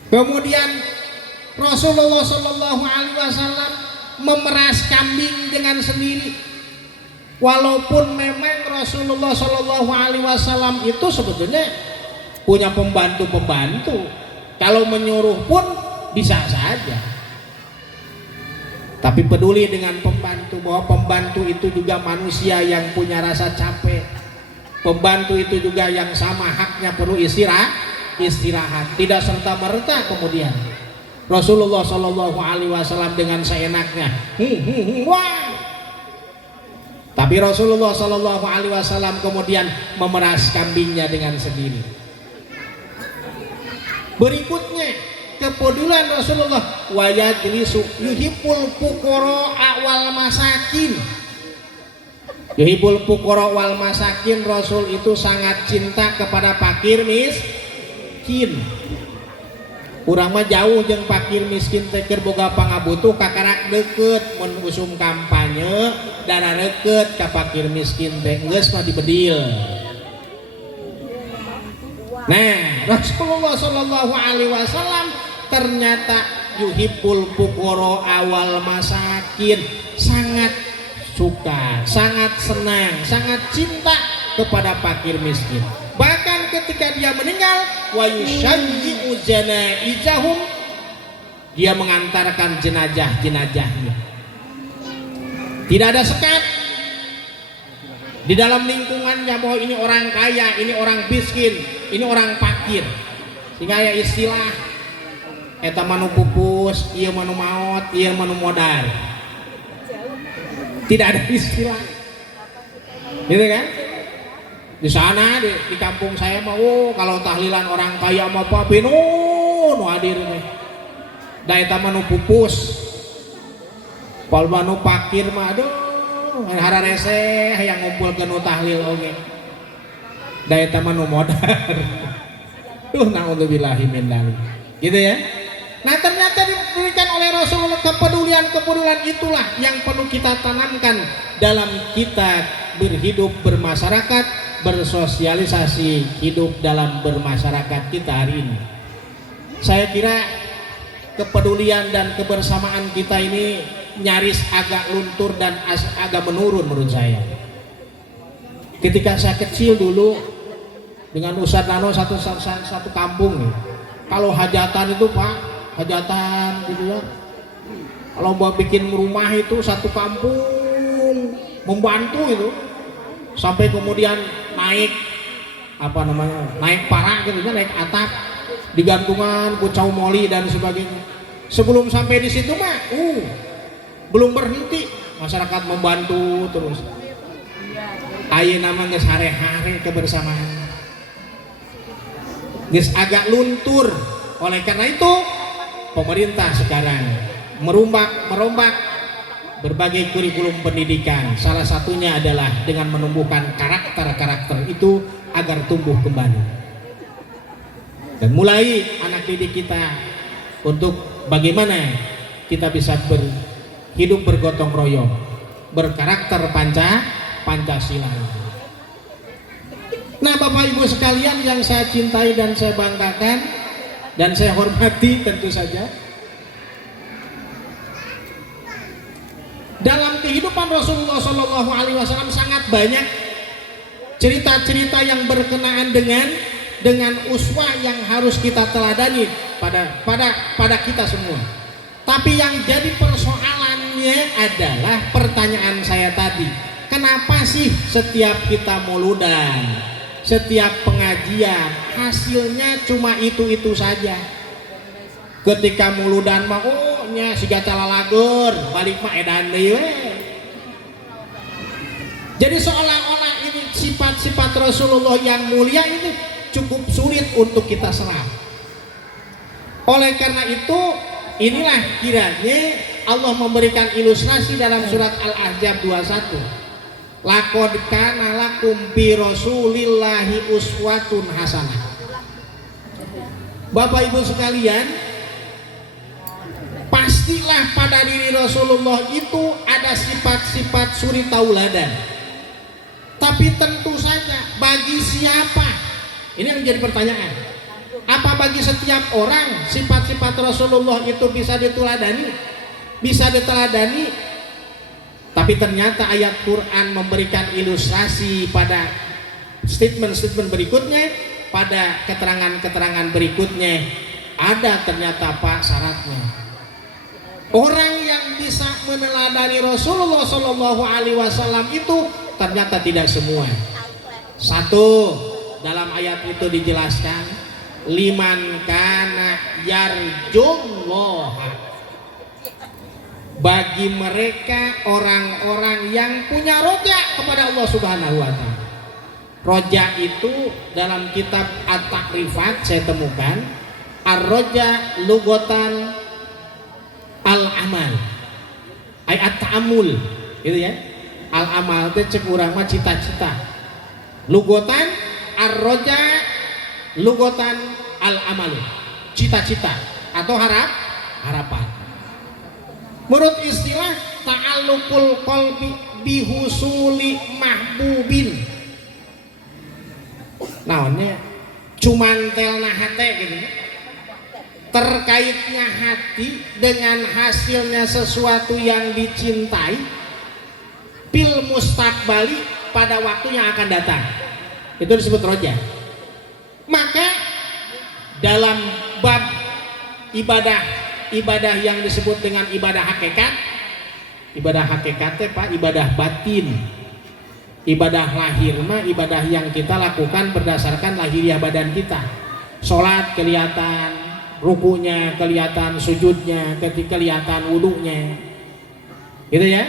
Kemudian Rasulullah Shallallahu Alaihi Wasallam memeras kambing dengan sendiri. Walaupun memang Rasulullah Shallallahu Alaihi Wasallam itu sebetulnya punya pembantu-pembantu, kalau menyuruh pun bisa saja, tapi peduli dengan pembantu, bahwa pembantu itu juga manusia yang punya rasa capek. Pembantu itu juga yang sama haknya perlu istirahat, tidak serta merta kemudian Rasulullah Shallallahu Alaihi Wasallam dengan seenaknya wah. Tapi Rasulullah Shallallahu Alaihi Wasallam kemudian memeras kambingnya dengan sendiri. Berikutnya kepedulian Rasulullah, wa yajlisu yuhibbul fuqara wal masakin. Yuhibbul fuqara wal masakin, Rasul itu sangat cinta kepada fakir miskin. Urang mah jauh jeung fakir miskin teh keur boga pangabutuh kakarak deukeut, mun usum kampanye dana deukeut ka fakir miskin teh geus mah dibedil. Nah, Rasulullah Shallallahu Alaihi Wasallam ternyata yuhibbul fuqara wal masakin, sangat suka, sangat senang, sangat cinta kepada fakir miskin. Bahkan ketika dia meninggal, wa yushayyi'u janaizahum, dia mengantarkan jenazah-jenazahnya. Tidak ada sekat di dalam lingkungannya bahwa ini orang kaya, ini orang miskin, ini orang fakir. Sehingga ya istilah eta manu pupus, ieu manu maot, ieu manu modal. Tidak ada istilah, gitu kan? Di sana di kampung saya mah, kalau tahlilan orang kaya mah apa nu hadir nih. Da eta mah nu pupus. Pal manu fakir mah aduh, hara reseh yang ngumpulkeun nu tahlil oge. Da eta mah nu modar. Duh naudzubillahi min dzalik. Gitu ya. Nah, ternyata diberikan oleh Rasulullah kepedulian itulah yang perlu kita tanamkan dalam kita berhidup bermasyarakat, bersosialisasi hidup dalam bermasyarakat kita hari ini. Saya kira kepedulian dan kebersamaan kita ini nyaris agak luntur dan agak menurun menurut saya. Ketika saya kecil dulu dengan Ustadz Nano satu kampung nih, kalau hajatan itu Pak, hajatan gitu ya, kalau mau bikin rumah itu satu kampung membantu itu, sampai kemudian naik naik parak gitu kan, naik atap, digantungan kucau moli dan sebagainya. Sebelum sampai di situ mah belum berhenti, masyarakat membantu terus. Ayeuna mah geus hare-hare kebersamaan. geus agak luntur. Oleh karena itu pemerintah sekarang merombak berbagai kurikulum pendidikan. Salah satunya adalah dengan menumbuhkan karakter-karakter itu agar tumbuh kembali. Dan mulai anak didik kita untuk bagaimana kita bisa hidup bergotong royong, berkarakter Pancasila. Nah, Bapak Ibu sekalian yang saya cintai dan saya banggakan dan saya hormati, tentu saja dalam kehidupan Rasulullah Shallallahu Alaihi Wasallam sangat banyak cerita-cerita yang berkenaan dengan uswah yang harus kita teladani pada kita semua. Tapi yang jadi persoalannya adalah pertanyaan saya tadi, kenapa sih setiap kita mauludan, setiap pengajian hasilnya cuma itu saja? Ketika mauludan mah nya siga calalagur, balik mah edan deui we. Jadi seolah-olah ini sifat-sifat Rasulullah yang mulia ini cukup sulit untuk kita serap. Oleh karena itu, inilah kiranya Allah memberikan ilustrasi dalam surat Al-Ahzab 21. Laqad kana lakum fi Rasulillahi uswatun hasanah. Bapak Ibu sekalian, pastilah pada diri Rasulullah itu ada sifat-sifat suri tauladan. Tapi tentu saja bagi siapa? Ini yang menjadi pertanyaan. Apa bagi setiap orang sifat-sifat Rasulullah itu bisa diteladani? Bisa diteladani. Tapi ternyata ayat Quran memberikan ilustrasi pada statement-statement berikutnya, pada keterangan-keterangan berikutnya ada ternyata Pak syaratnya. Orang yang bisa meneladani Rasulullah Shallallahu Alaihi Wasallam itu ternyata tidak semua. Satu, dalam ayat itu dijelaskan, liman kana yarjullaha, bagi mereka orang-orang yang punya roja kepada Allah Subhanahu wa Ta'ala. Roja itu dalam kitab At-Takrifat saya temukan, ar-roja lugotan al-amal, ayat ta'amul, gitu ya. Al-amal itu cek urang mah cita-cita. Lugotan ar-roja, lugotan al-amal, cita-cita atau harapan. Menurut istilah ta'alluqul qalbi bihusuli mahbubin. Naonnya cumantelna hate gitu. Terkaitnya hati dengan hasilnya sesuatu yang dicintai bil mustaqbali, pada waktu yang akan datang, itu disebut roja. Maka dalam bab ibadah yang disebut dengan ibadah hakikat Pak, ibadah batin, ibadah lahir mah ibadah yang kita lakukan berdasarkan lahiriah badan kita. Sholat kelihatan rukunya, kelihatan sujudnya, kelihatan wudunya, gitu ya.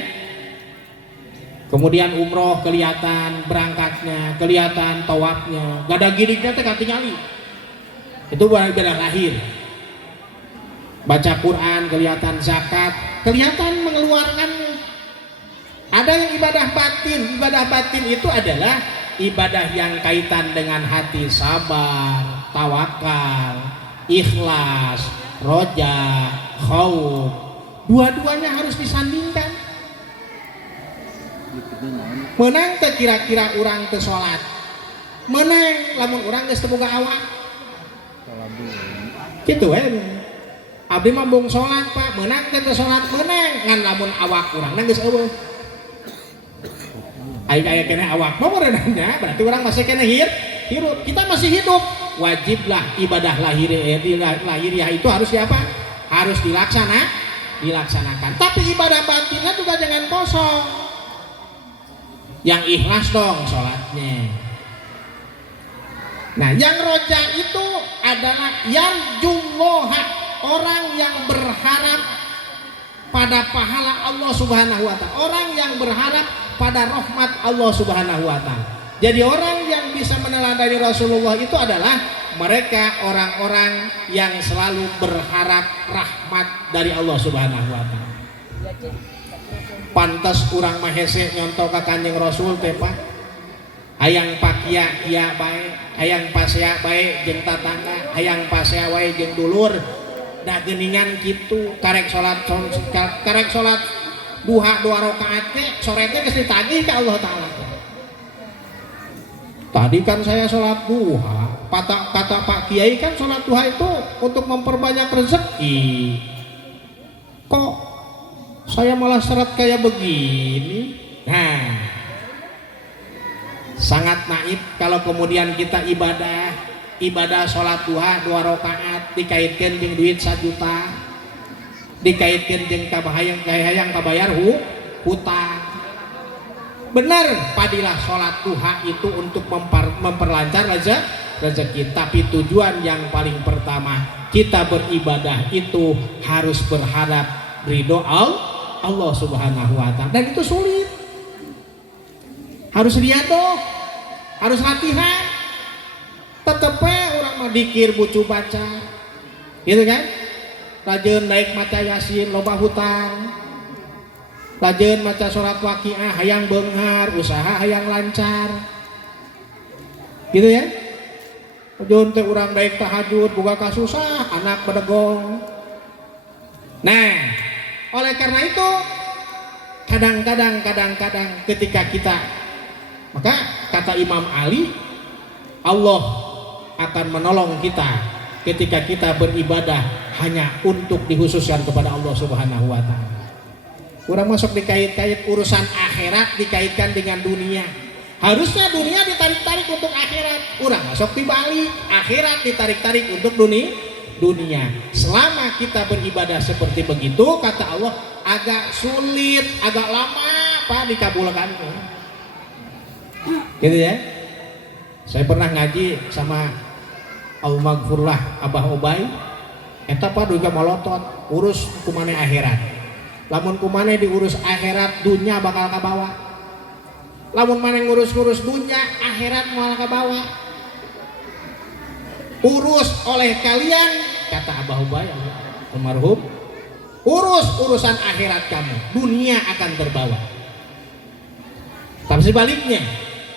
Kemudian umroh kelihatan berangkatnya, kelihatan tawafnya, gada giriknya teh katingali. Itu ibadah lahir. Baca Quran kelihatan, zakat kelihatan mengeluarkan. Ada yang ibadah batin. Ibadah batin itu adalah ibadah yang kaitan dengan hati, sabar, tawakal, ikhlas, roja, khauf. Dua-duanya harus disandingkan. Menang teh kira-kira orang teh sholat, menang lamun orang geus teu boga awak. Kitu we. Abdi mah mung sholat Pak, menang teh sholat, menang ngan lamun awak urang geus eueuh. Aya kena awak mah meureunanya, berarti orang masih kena hirup. Kita masih hidup. Wajiblah ibadah lahiriah itu harus apa? Harus dilaksanakan. Tapi ibadah batinnya juga jangan kosong. Yang ikhlas dong sholatnya. Nah, yang roja itu adalah yarjullaha, orang yang berharap pada pahala Allah Subhanahu wa Ta'ala, orang yang berharap pada rahmat Allah Subhanahu wa Ta'ala. Jadi orang yang bisa meneladani Rasulullah itu adalah mereka orang-orang yang selalu berharap rahmat dari Allah Subhanahu wa taala. Pantas urang mah hese nyontok ka Kanjeng Rasul teh Pak. Hayang pakia kieu bae, hayang pasea bae jeung tatangga, hayang pasea wae jeung dulur. Da geuningan kitu karek salat duha 2 rakaat teh sore teh geus ditagih ka Allah taala. Tadi kan saya sholat duha, kata Pak Kiai kan sholat duha itu untuk memperbanyak rezeki. Kok saya malah seret kayak begini? Nah, sangat naif kalau kemudian kita ibadah sholat duha 2 rakaat dikaitkan dengan duit 1 juta, dikaitkan dengan hayang kabayar hutang. Benar, padilah sholat duha itu untuk memperlancar rezeki, tapi tujuan yang paling pertama kita beribadah itu harus berharap ridho Allah Subhanahu wa taala, dan itu sulit, harus riado, harus latihan. Tetep orang mah dikir bucu baca gitu kan, rajin naik maca yasin loba hutang, rajin maca surat waqiah hayang beunghar, usaha hayang lancar gitu ya. Rajin teh urang daek tahajud boga kasusah anak bedegong. Nah, oleh karena itu kadang-kadang ketika kita, maka kata Imam Ali, Allah akan menolong kita ketika kita beribadah hanya untuk dikhususkan kepada Allah Subhanahu wa taala. Urang masuk dikait-kait urusan akhirat dikaitkan dengan dunia. Harusnya dunia ditarik-tarik untuk akhirat. Urang masuk dibalik, akhirat ditarik-tarik untuk dunia. Selama kita beribadah seperti begitu, kata Allah, agak sulit, agak lama Pak dikabulkan. Gitu ya. Saya pernah ngaji sama Al-Maghfurlah Abah Ubay. Eta Pak duga malotot, urus kumane akhirat. Lamun kumane diurus akhirat, dunia bakal kabawa. Lamun maneh ngurus-ngurus dunia, akhirat malah kabawa. Urus oleh kalian, kata Abah Ubay almarhum, urus urusan akhirat kamu, dunia akan terbawa. Tapi sebaliknya,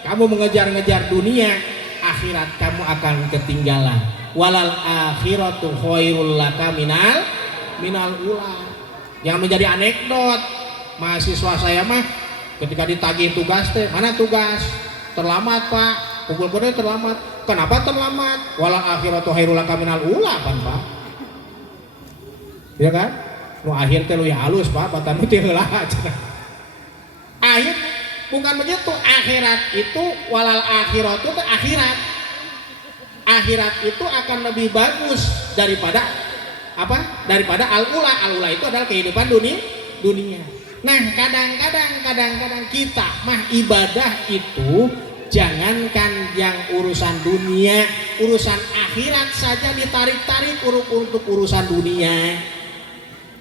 kamu mengejar-ngejar dunia, akhirat kamu akan ketinggalan. Walal akhiratu khairul laka minal ula. Yang menjadi anekdot, mahasiswa saya mah ketika ditagih tugas teh, mana tugas? Terlambat Pak, pukul terlambat. Kenapa terlambat? Walal akhiratu khairul laka minal ula kan Pak? Ya kan? Nu akhir teh leuwih halus Pak, batan teh heula. Akhir bukan begitu, akhirat itu walal akhiratu teh akhirat. Akhirat itu akan lebih bagus daripada apa? Daripada al-ula. Al-ula itu adalah kehidupan dunia. Nah, kadang-kadang kita mah ibadah itu jangankan yang urusan dunia, urusan akhirat saja ditarik-tarik untuk urusan dunia.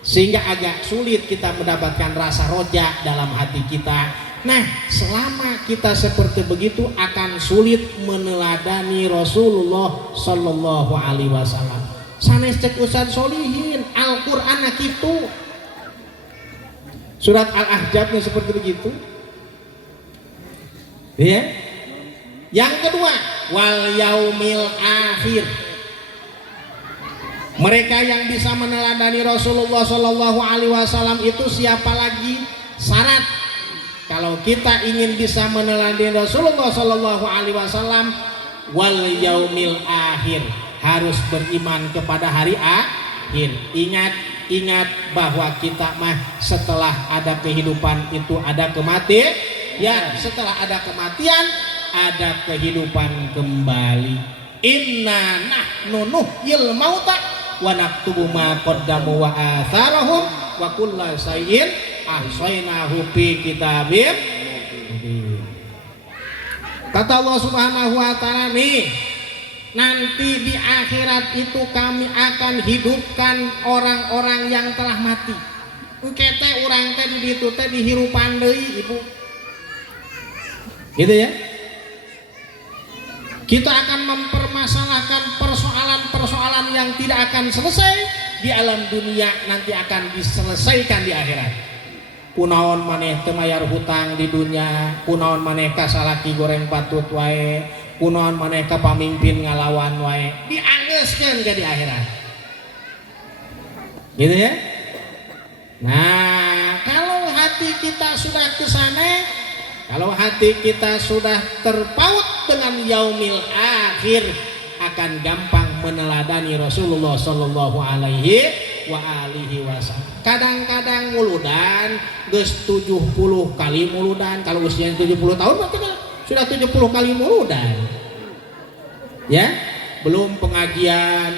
Sehingga agak sulit kita mendapatkan rasa roja dalam hati kita. Nah, selama kita seperti begitu akan sulit meneladani Rasulullah Sallallahu Alaihi Wasallam. Sanes cek Ustaz Solihin, Al-Quran gitu. Surat Al-Ahzabnya seperti begitu. Ya. Yang kedua, wal yaumil akhir. Mereka yang bisa meneladani Rasulullah Sallallahu Alaihi Wasallam itu siapa lagi? Syarat kalau kita ingin bisa meneladani Rasulullah Sallallahu Alaihi Wasallam, wal yaumil akhir, harus beriman kepada hari akhir. Ingat bahwa kita mah setelah ada kehidupan itu ada kematian, ya setelah ada kematian ada kehidupan kembali. Inna nahnu nuhyil mauta wa naktubu ma qaddamu wa atharahum wa kullu shay'in ahsaynahu fi kitabim. Kata Allah Subhanahu wa taala, nih nanti di akhirat itu kami akan hidupkan orang-orang yang telah mati. Engke teh urang teh di ditu teh dihirupan deui Ibu. Gitu ya. Kita akan mempermasalahkan persoalan-persoalan yang tidak akan selesai di alam dunia, nanti akan diselesaikan di akhirat. Kunaon maneh teu mayar hutang di dunia, kunaon maneh ka salaki goreng patut wae, kunaon maneh ka pamimpin ngalawan wae, dianggeuskeun ke di akhirat. Gitu ya. Nah, kalau hati kita sudah ke sana, kalau hati kita sudah terpaut dengan yaumil akhir, akan gampang meneladani Rasulullah Shallallahu Alaihi Wasallam. Kadang-kadang muludan geus 70 kali muludan. Kalau usia 70 tahun berarti sudah 70 kali muludan. Ya, belum pengajian,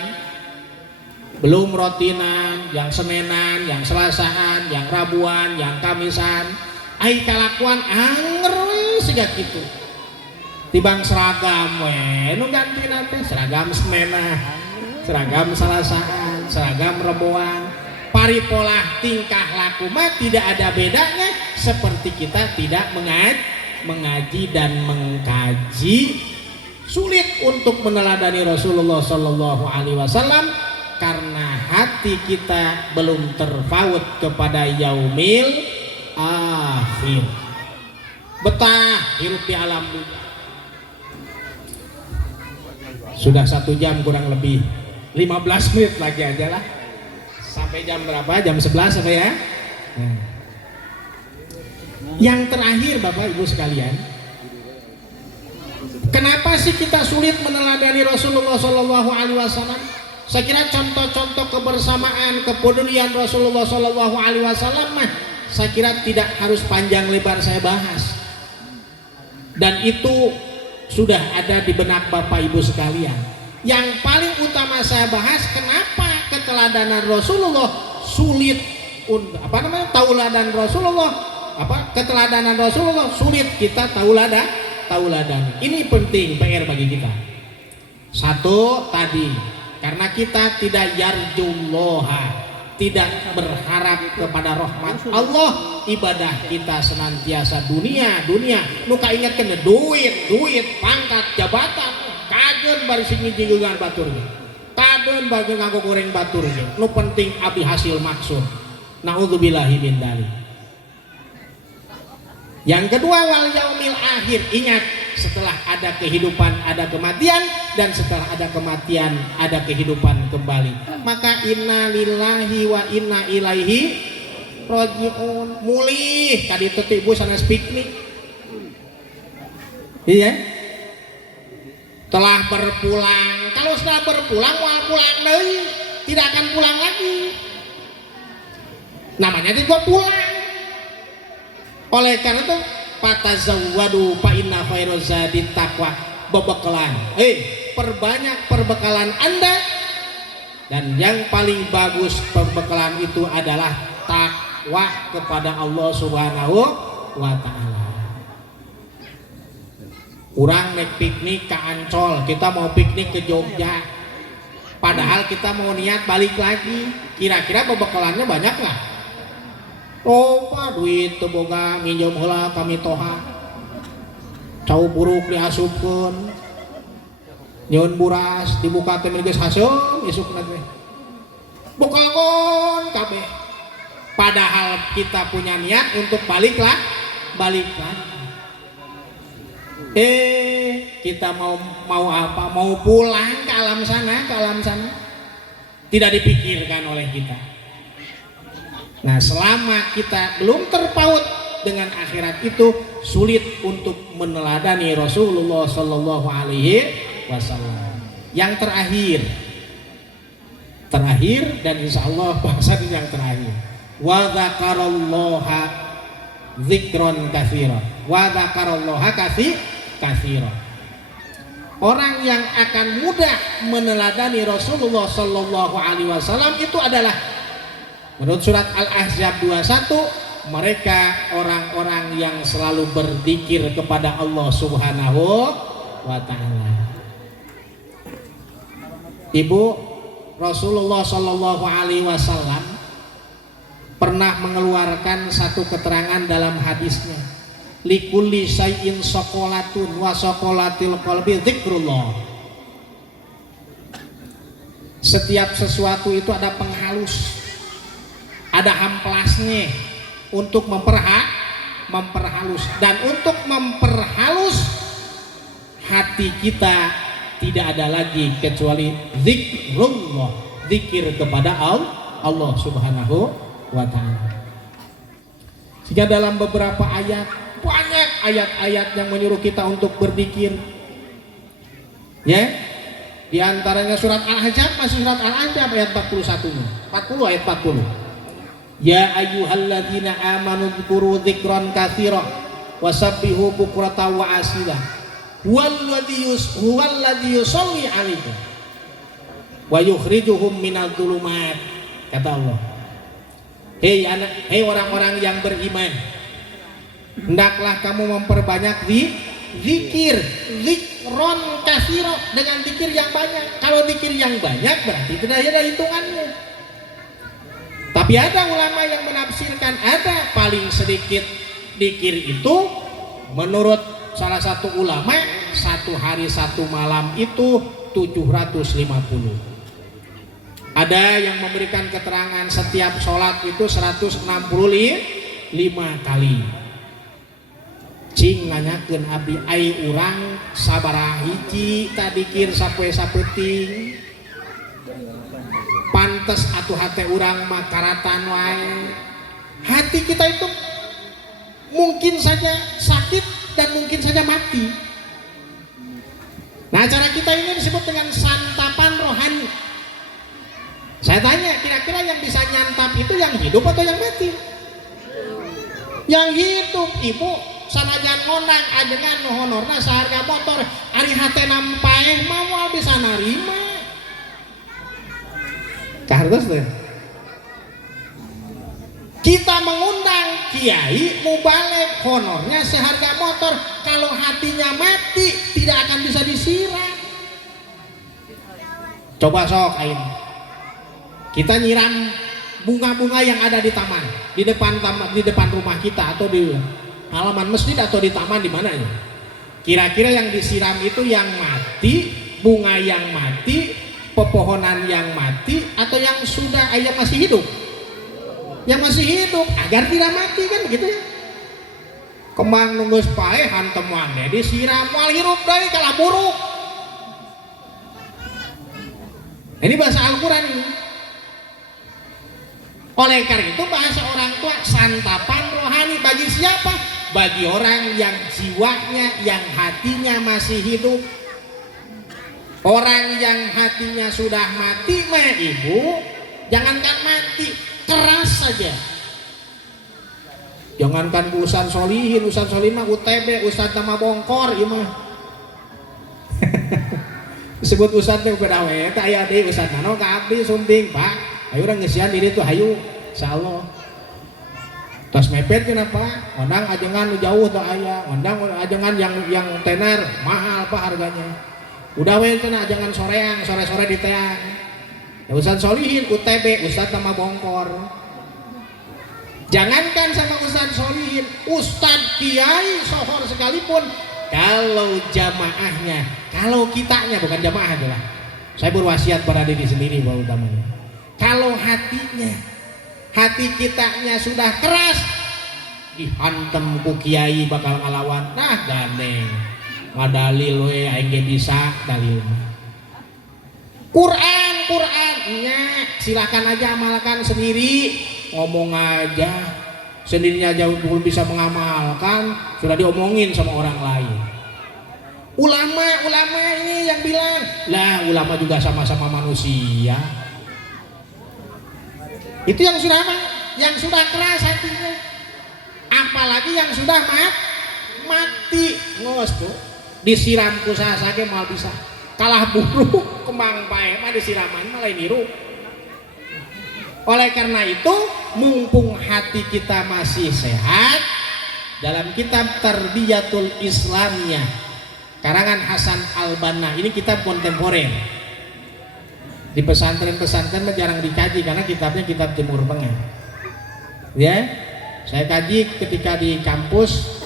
belum rotinan, yang senenan, yang selasaan, yang rabuan, yang kamisan. Ai kalakuan anger we siga kitu. Tibang seragam we, nu ganti nanti seragam semenah, seragam salasaan, seragam rebuan. Paripolah tingkah laku mah tidak ada bedanya seperti kita tidak mengaji dan mengkaji. Sulit untuk meneladani Rasulullah Shallallahu Alaihi Wasallam karena hati kita belum terpaut kepada yaumil akhir. Betah hidup di alam dunia. Sudah 1 jam kurang lebih 15 menit lagi aja lah. Sampai jam berapa? Jam 11 apa ya? Nah. Yang terakhir Bapak Ibu sekalian, kenapa sih kita sulit meneladani Rasulullah Shallallahu Alaihi Wasallam? Saya kira contoh-contoh kebersamaan, kepedulian Rasulullah Shallallahu Alaihi Wasallam mah saya kira tidak harus panjang lebar saya bahas. Dan itu sudah ada di benak Bapak Ibu sekalian. Yang paling utama saya bahas, kenapa keteladanan Rasulullah sulit, tauladan Rasulullah, keteladanan Rasulullah sulit kita tauladan. Ini penting PR bagi kita. Satu tadi, karena kita tidak yarjullaha, tidak berharap kepada rahmat Allah, ibadah kita senantiasa dunia. Nu kaingatkeun duit, pangkat, jabatan, kageun bari sing ngijingeungan baturnya. Kageun bagi nganggo goreng baturnya. Nu penting abdi hasil maksud. Nauzubillahi min dzalik. Yang kedua, wal yaumil akhir. Ingat, setelah ada kehidupan ada kematian, dan setelah ada kematian ada kehidupan kembali. Maka inna lillahi wa inna ilaihi rajiun. Mulih tadi tetibu sanes piknik. Iya. Telah berpulang. Kalau sudah berpulang, wal pulang deui, tidak akan pulang lagi. Namanya juga pulang. Oleh karena itu fatazawwadu fa inna khairaz zadi taqwa. Berbekalan. Perbanyak perbekalan Anda, dan yang paling bagus perbekalan itu adalah takwa kepada Allah Subhanahu wa taala. Urang naik piknik ke Ancol, kita mau piknik ke Jogja, padahal kita mau niat balik lagi. Kira-kira perbekalannya banyak nggak? Duit teu boga, minjem heula kami toha, cau buruk diasupkeun, nyeun buras dibuka teh geus haseum isukna teh bokalgon kabeh. Padahal kita punya niat untuk balik lagi. Kita mau apa? Mau pulang ke alam sana, tidak dipikirkan oleh kita. Nah, selama kita belum terpaut dengan akhirat itu, sulit untuk meneladani Rasulullah Shallallahu Alaihi Wasallam. Yang terakhir dan insya Allah bahasan yang terakhir, wa dzakarallaha dzikron katsiran, wa dzakarallaha katsiran. Orang yang akan mudah meneladani Rasulullah Shallallahu Alaihi Wasallam itu adalah, menurut surat Al-Ahzab 21, mereka orang-orang yang selalu berzikir kepada Allah Subhanahu wa taala. Ibu, Rasulullah Shallallahu Alaihi Wasallam pernah mengeluarkan satu keterangan dalam hadisnya. likulli syai'in sokolatun wa sokolatil qalbi dzikrullah. Setiap sesuatu itu ada penghalus, ada amplasnya untuk memperhalus, dan untuk memperhalus hati kita tidak ada lagi kecuali zikrullah, zikir kepada Allah Subhanahu wa ta'ala. Sehingga dalam beberapa ayat, banyak ayat-ayat yang menyuruh kita untuk berzikir. Ya, di antaranya surat Al-Ahzab, masih surat Al-Ahzab ayat 40 ayat 40. Ya ayyuhalladzina amanu dzkuru dzikran katsira wasabbihu bukratan wa asila. Huwallazi yusolli alaikum wa yukhrijuhum minadh dhulumat. Kata Allah, hei orang-orang yang beriman, hendaklah kamu memperbanyak zikir, zikron katsira, dengan zikir yang banyak. Kalau zikir yang banyak berarti tidak ada hitungannya. Tapi ada ulama yang menafsirkan ada paling sedikit zikir itu, menurut salah satu ulama, satu hari satu malam itu 750. Ada yang memberikan keterangan setiap sholat itu 165 kali. Cing nanyakeun abdi ai urang sabaraha hiji tadikir sapoe-sapeting. Pantes atuh hate urang mah karatan wae. Hati kita itu mungkin saja sakit dan mungkin saja mati. Nah, cara kita ini disebut dengan santapan rohani. Saya tanya, kira-kira yang bisa nyantap itu yang hidup atau yang mati? Yang hidup. Ibu sanajan ngondang ajengan honorna seharga motor, ari hate nampaeh mah moal bisa narima. Kahartos teh. Kita mengundang kiai mubalek, honornya seharga motor, kalau hatinya mati tidak akan bisa disiram. Coba sok ain, kita nyiram bunga-bunga yang ada di taman, di depan rumah kita, atau di halaman masjid, atau di taman, di mana ya? Kira-kira yang disiram itu yang mati, bunga yang mati, pepohonan yang mati, atau yang sudah ayam masih hidup? Yang masih hidup agar tidak mati, kan begitu ya. Kembang nunggus pae hantemuan deh disiram moal hirup deui kalah buruk. Ini bahasa Al-Quran ini. Oleh karena itu bahasa orang tua santapan rohani bagi siapa? Bagi orang yang jiwanya, yang hatinya masih hidup. Orang yang hatinya sudah mati mah ibu, jangankan mati, keras saja. Jangankan Ustaz Solihin mah UTB, Ustaz nama bongkor ieu mah. Disebut Ustaz teh beda we, teh aya deui Ustaz nano ka abdi sumping, Pak. Ayo urang ngeusian diri tuh hayu, insyaallah. Tos mepet kenapa? Ondang ajengan jauh tuh aya, ondang ajengan yang tenar mahal Pak harganya. Udah we cenah ajengan soreang, sore-sore di teang. Ya, Ustaz Solihin UTB, Ustaz nama bongkor. Jangankan sama Ustaz Solihin, Ustaz Kiai sohor sekalipun, kalau jamaahnya, kalau kitanya, bukan jamaah adalah, saya berwasiat pada diri sendiri bahwa utamanya, kalau hatinya, hati kitanya sudah keras, dihantem ku kiai bakal ngalawan, nah gandeng ngadalil we aing ge bisa dalil Quran nya silakan aja amalkan sendiri, ngomong aja sendirinya jauh belum bisa mengamalkan sudah diomongin sama orang lain. Ulama ini yang bilang lah, ulama juga sama-sama manusia. Itu yang sudah keras hatinya, apalagi yang sudah mati ngos tuh disiram ku sasake mal bisa kalah buruk, kembang pae mah disiraman mah lain hirup. Oleh karena itu, mumpung hati kita masih sehat, dalam kitab Tarbiyatul Islamiyah karangan Hasan Al-Banna, ini kitab kontemporer, di pesantren-pesantren jarang dikaji karena kitabnya kitab Timur Tengah ya. Saya kaji ketika di kampus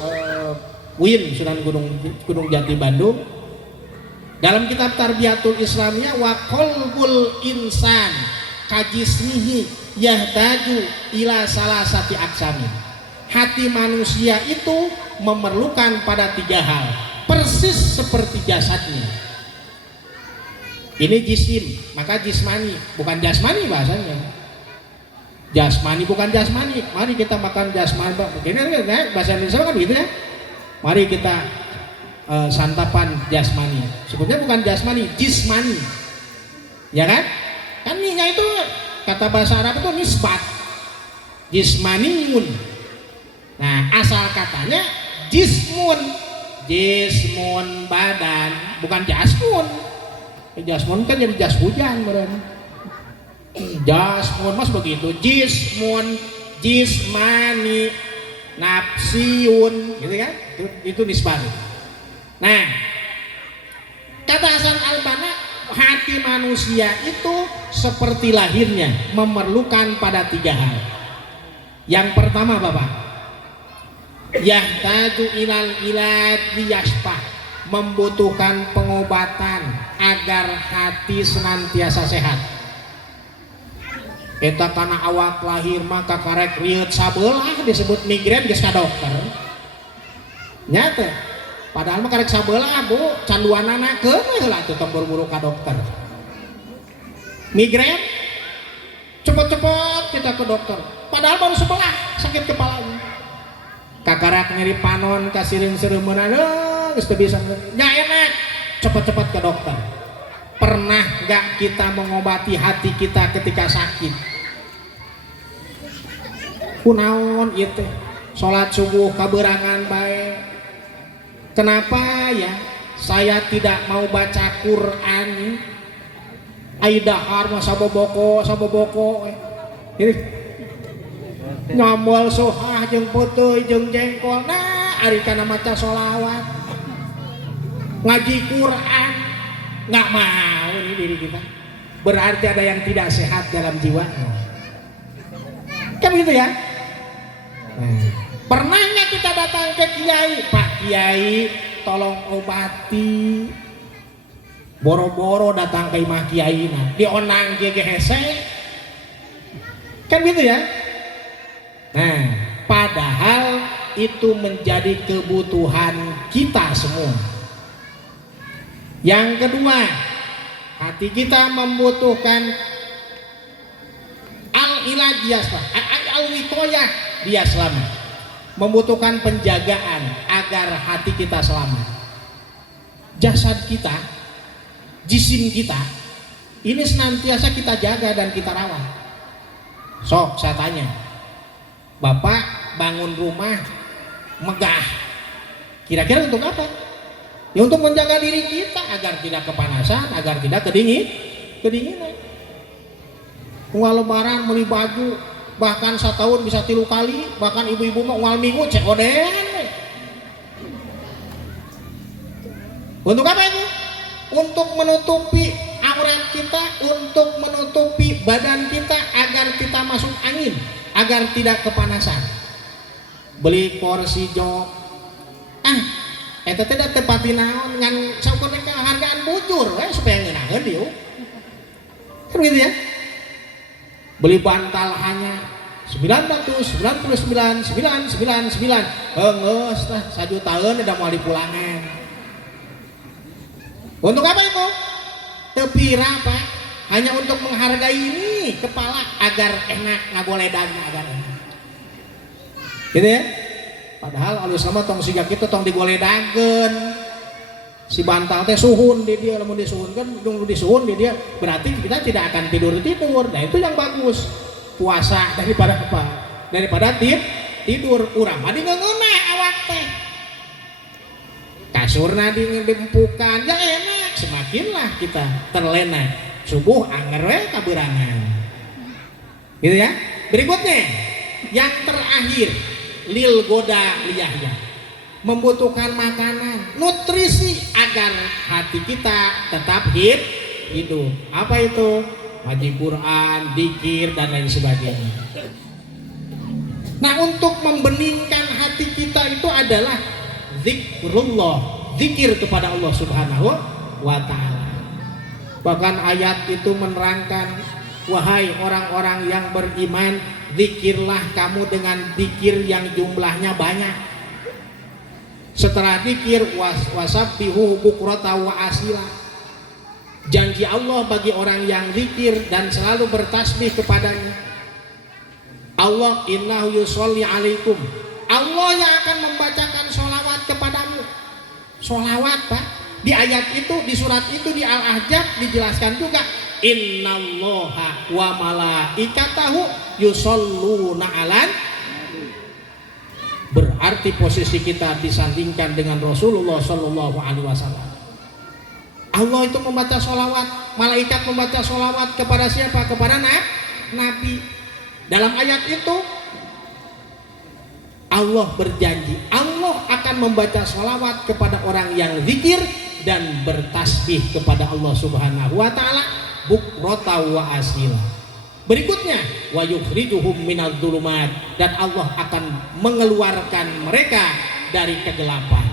UIN Sunan Gunung Jati Bandung. Dalam kitab Tarbiyatul Islamiyah, wa qalbul insan kajismihi yahtaju ila salasati aksami. Hati manusia itu memerlukan pada 3 hal, persis seperti jasadnya. Ini jisim, maka jismani, bukan jasmani bahasanya. Jasmani bukan jasmani. Mari kita makan jasmani. Ini bahasa Indonesia kan gitu ya. Mari kita santapan jasmani. Sebetulnya bukan jasmani, jismani. Ya kan? Kan nya itu kata bahasa Arab itu nisbat. Jismaniun. Nah, asal katanya jismun. Jismun badan, bukan jasmun. Jasmun kan jadi jas hujan berarti. Jasmun mas begitu. Jismun, jismani, nafsiun, gitu kan? Itu nisbat. Nah, kata Hasan al-Banna, hati manusia itu seperti lahirnya, memerlukan pada 3 hal. Yang pertama Bapak, yahtaju ilal ilad liyashfa, membutuhkan pengobatan agar hati senantiasa sehat. Eta karena awak lahir maka karek riut sabelah disebut migrain geus ka dokter. Nyata. Padahal mah karek sabelah Bu, canduanana keun heula teu buru-buru ka dokter. Migrain cepet-cepet kita ke dokter. Padahal baru sebelah sakit kepalanya. Kakarak nyeri panon kasiring sereumeuna geus teu bisa. Nya enak, cepet-cepet ke dokter. Pernah gak kita mengobati hati kita ketika sakit? Kunaon ieu teh? Salat subuh kaberangan bae. Kenapa ya saya tidak mau baca Quran? Aidahar mah saboboko ini nyambol sohah jeung peuteui jeung jengkol. Nah ari kana maca sholawat ngaji Quran nggak mau ini diri kita, berarti ada yang tidak sehat dalam jiwa kan gitu ya. Pernah nggak kita datang ke Kiai, Pak Kiai tolong obati, boro-boro datang ke imah Kiai nah dionang gegehese kan gitu ya. Nah padahal itu menjadi kebutuhan kita semua. Yang kedua, hati kita membutuhkan al-ilaj al-wiqayah dia selamat, membutuhkan penjagaan agar hati kita selamat. Jasad kita, jisim kita ini senantiasa kita jaga dan kita rawat. Sok saya tanya, Bapak bangun rumah megah, kira-kira untuk apa? Ya untuk menjaga diri kita agar tidak kepanasan, agar tidak kedinginan. Unggal lebaran beli baju, bahkan setahun bisa 3 kali, bahkan ibu-ibu mah unggal minggu cek oden. Untuk apa itu? Untuk menutupi aurat kita, untuk menutupi badan kita agar kita masuk angin, agar tidak kepanasan. Beli porsi jok, eta teh da tepati naon ngan saukur teh hargaan bujur we supaya ngeunaheun dieu. Kan gitu ya. Beli bantal hanya 999.999 geus tah sajutaan udah mau dipulangan. Untuk apa itu? Teu pira Pak, hanya untuk menghargai ini kepala agar enak ngagoledan agar enak. Gitu ya. Padahal alus lama tong siga kita tong digoledakeun. Si bantal teh suhun di dia, lamun disuhunkeun dung disuhun di dia, berarti kita tidak akan tidur. Nah itu yang bagus. Puasa daripada apa? Daripada tidur. Urang mah dingeungeuna awak teh. Kasurna diempukan, ya enak, semakinlah kita terlena. Subuh anger we kaberangan. Gitu ya. Berikutnya, yang terakhir, lil goda liyahya, membutuhkan makanan, nutrisi agar hati kita tetap hidup. Apa itu? Ngaji Quran, dzikir dan lain sebagainya. Nah, untuk membeningkan hati kita itu adalah zikrullah, zikir kepada Allah Subhanahu wa taala. Bahkan ayat itu menerangkan, wahai orang-orang yang beriman, zikirlah kamu dengan zikir yang jumlahnya banyak. Setelah zikir wasabbihu bukrata wa asila. Janji Allah bagi orang yang zikir dan selalu bertasbih kepadanya. Allah innahu yusolli alaikum. Allah yang akan membacakan sholawat kepadamu. Sholawat, Pak. Di ayat itu, di surat itu, di Al-Ahzab dijelaskan juga, innallaha wa malaikatahu yusholluna alan. Berarti posisi kita disandingkan dengan Rasulullah Shallallahu Alaihi Wasallam. Allah itu membaca sholawat, malaikat membaca sholawat kepada siapa? Kepada Nabi. Dalam ayat itu Allah berjanji, Allah akan membaca sholawat kepada orang yang zikir dan bertasbih kepada Allah Subhanahu wa taala bukrata wa asila. Berikutnya, wa yukhrijuhum minadh dhulumat, dan Allah akan mengeluarkan mereka dari kegelapan.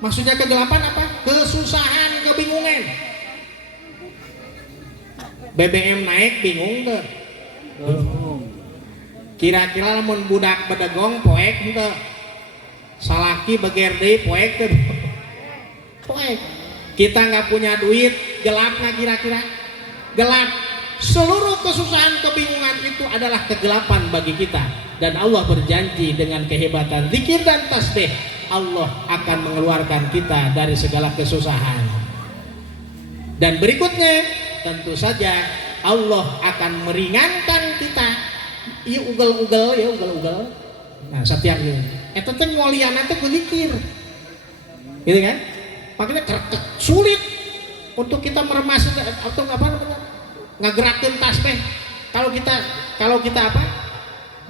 Maksudnya kegelapan apa? Kesusahan, kebingungan. BBM naik bingung tuh. Kira-kira lamun budak bedegong poek tuh. Salaki begerde poek tuh. Poek. Kita nggak punya duit, gelap nggak kira-kira? Gelap. Seluruh kesusahan, kebingungan itu adalah kegelapan bagi kita. Dan Allah berjanji dengan kehebatan zikir dan tasbih, Allah akan mengeluarkan kita dari segala kesusahan. Dan berikutnya, tentu saja Allah akan meringankan kita. Iya ugel-ugel, ya ugel-ugel. Nah setiap ini, itu tuh ngoliana tuh zikir, gitu kan? Makanya sulit untuk kita meremas atau apa namanya? Ngegerakin tasbih. Kalau kita apa?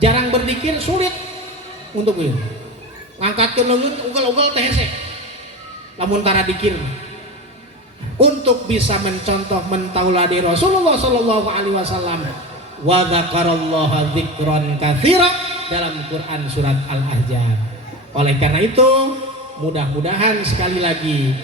Jarang berzikir, sulit untuk itu. Ngangkatkeun leungeun ugel-ugel teh hese. Lamun tara dikir. Untuk bisa mencontoh mentauladi Rasulullah sallallahu alaihi wasallam, wa dzakarallaha dzikran katsira dalam Quran surat Al-Ahzab. Oleh karena itu, mudah-mudahan sekali lagi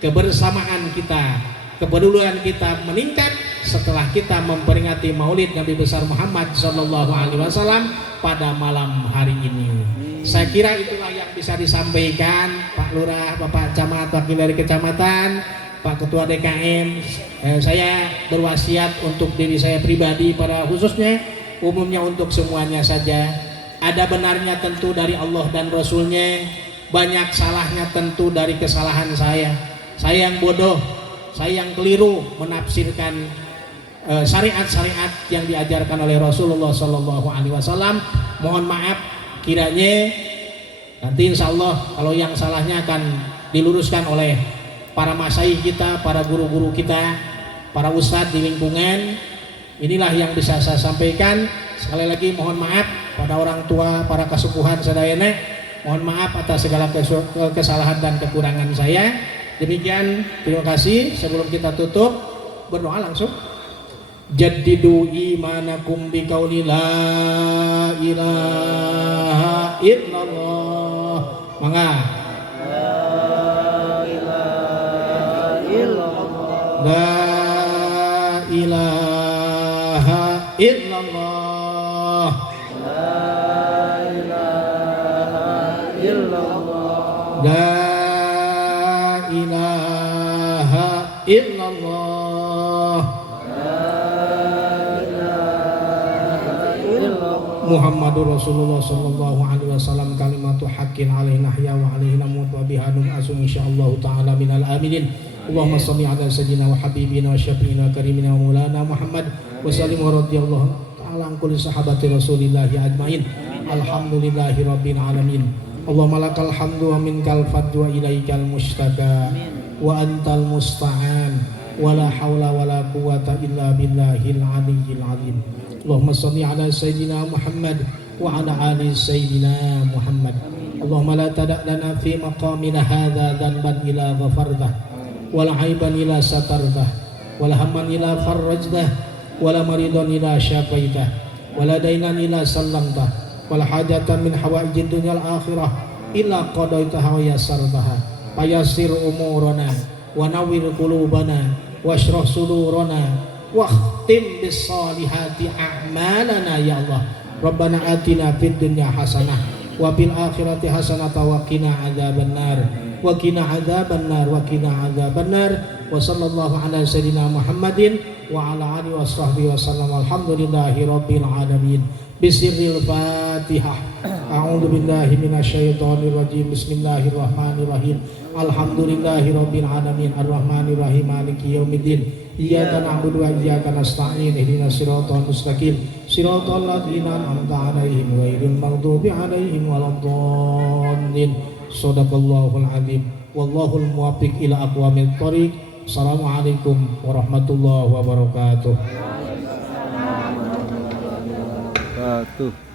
kebersamaan kita, kepedulian kita meningkat setelah kita memperingati Maulid Nabi besar Muhammad Sallallahu Alaihi Wasallam pada malam hari ini. Saya kira itulah yang bisa disampaikan Pak Lurah, Bapak Camat, wakil dari kecamatan, Pak Ketua DKM. Saya berwasiat untuk diri saya pribadi, pada khususnya, umumnya untuk semuanya saja. Ada benarnya tentu dari Allah dan Rasulnya, banyak salahnya tentu dari kesalahan saya. Saya yang bodoh, saya yang keliru menafsirkan syariat-syariat yang diajarkan oleh Rasulullah Sallallahu Alaihi Wasallam. Mohon maaf kiranya nanti insya Allah kalau yang salahnya akan diluruskan oleh para masyayikh kita, para guru-guru kita, para ustadz di lingkungan. Inilah yang bisa saya sampaikan. Sekali lagi mohon maaf pada orang tua, para kesepuhan sadayana. Mohon maaf atas segala kesalahan dan kekurangan saya. Demikian, terima kasih. Sebelum kita tutup, berdoa langsung. Jaddidu imanakum biqauli la ilaha illallah. Mangga. La ilaha illallah. La ilaha illallah. La ilaha illallah. La ilaha illallah. Muhammadur Rasulullah sallallahu alaihi wasallam kalimatu haqqin alaina nahya wa alaina namut wa biha asum insyaallah taala minal aminin. Allahumma shalli ala sayyidina wa habibina wa syafiina karimina wa maulana Muhammad wa sallim wa radhiyallahu ta'ala an kulli sahabati Rasulillah ajmain. Alhamdulillahi rabbil alamin. Allahumma lakal hamdu wa minkal fadlu wa ilaikal mustaka wa antal musta'an wa la haula wa la quwwata illa billahil aliyyil azim. Allahumma salli ala sayyidina Muhammad wa ala ali sayyidina Muhammad. Allahumma la tada' lana fi maqamina hadha dhanban ila ghafardah wala aiban ila satardah wala hamman ila farrajdah wala maridan ila syafaidah wala dainan ila sallamdah wala hajatan min hawaijid dunyal akhirah illa qadaitaha wa yassartaha fayassir umurana wa nawwir qulubana washrah sudurana wakhtim bis solihati a'malana ya Allah. Rabbana atina fid dunya hasanah wa fil akhirati hasanah wa qina adzabannar wa qina adzabannar wa qina adzabannar wa sallallahu ala sayyidina Muhammadin wa ala alihi washabbihi wasallam. Alhamdulillahi rabbil alamin. Bisirril Fatihah. A'udzu billahi minasyaitonir rajim. Bismillahirrahmanirrahim. Alhamdulillahi rabbil alamin arrahmanir rahim maliki yaumiddin. Iyyaka na'budu wa iyyaka nasta'in ihdinas siratal mustaqim siratal ladzina an'amta 'alaihim ghairil maghdubi 'alaihim waladdallin. Shadaqallahul azim. Wallahul muwaffiq ila aqwamit thoriq. Assalamualaikum warahmatullahi wabarakatuh. Satu.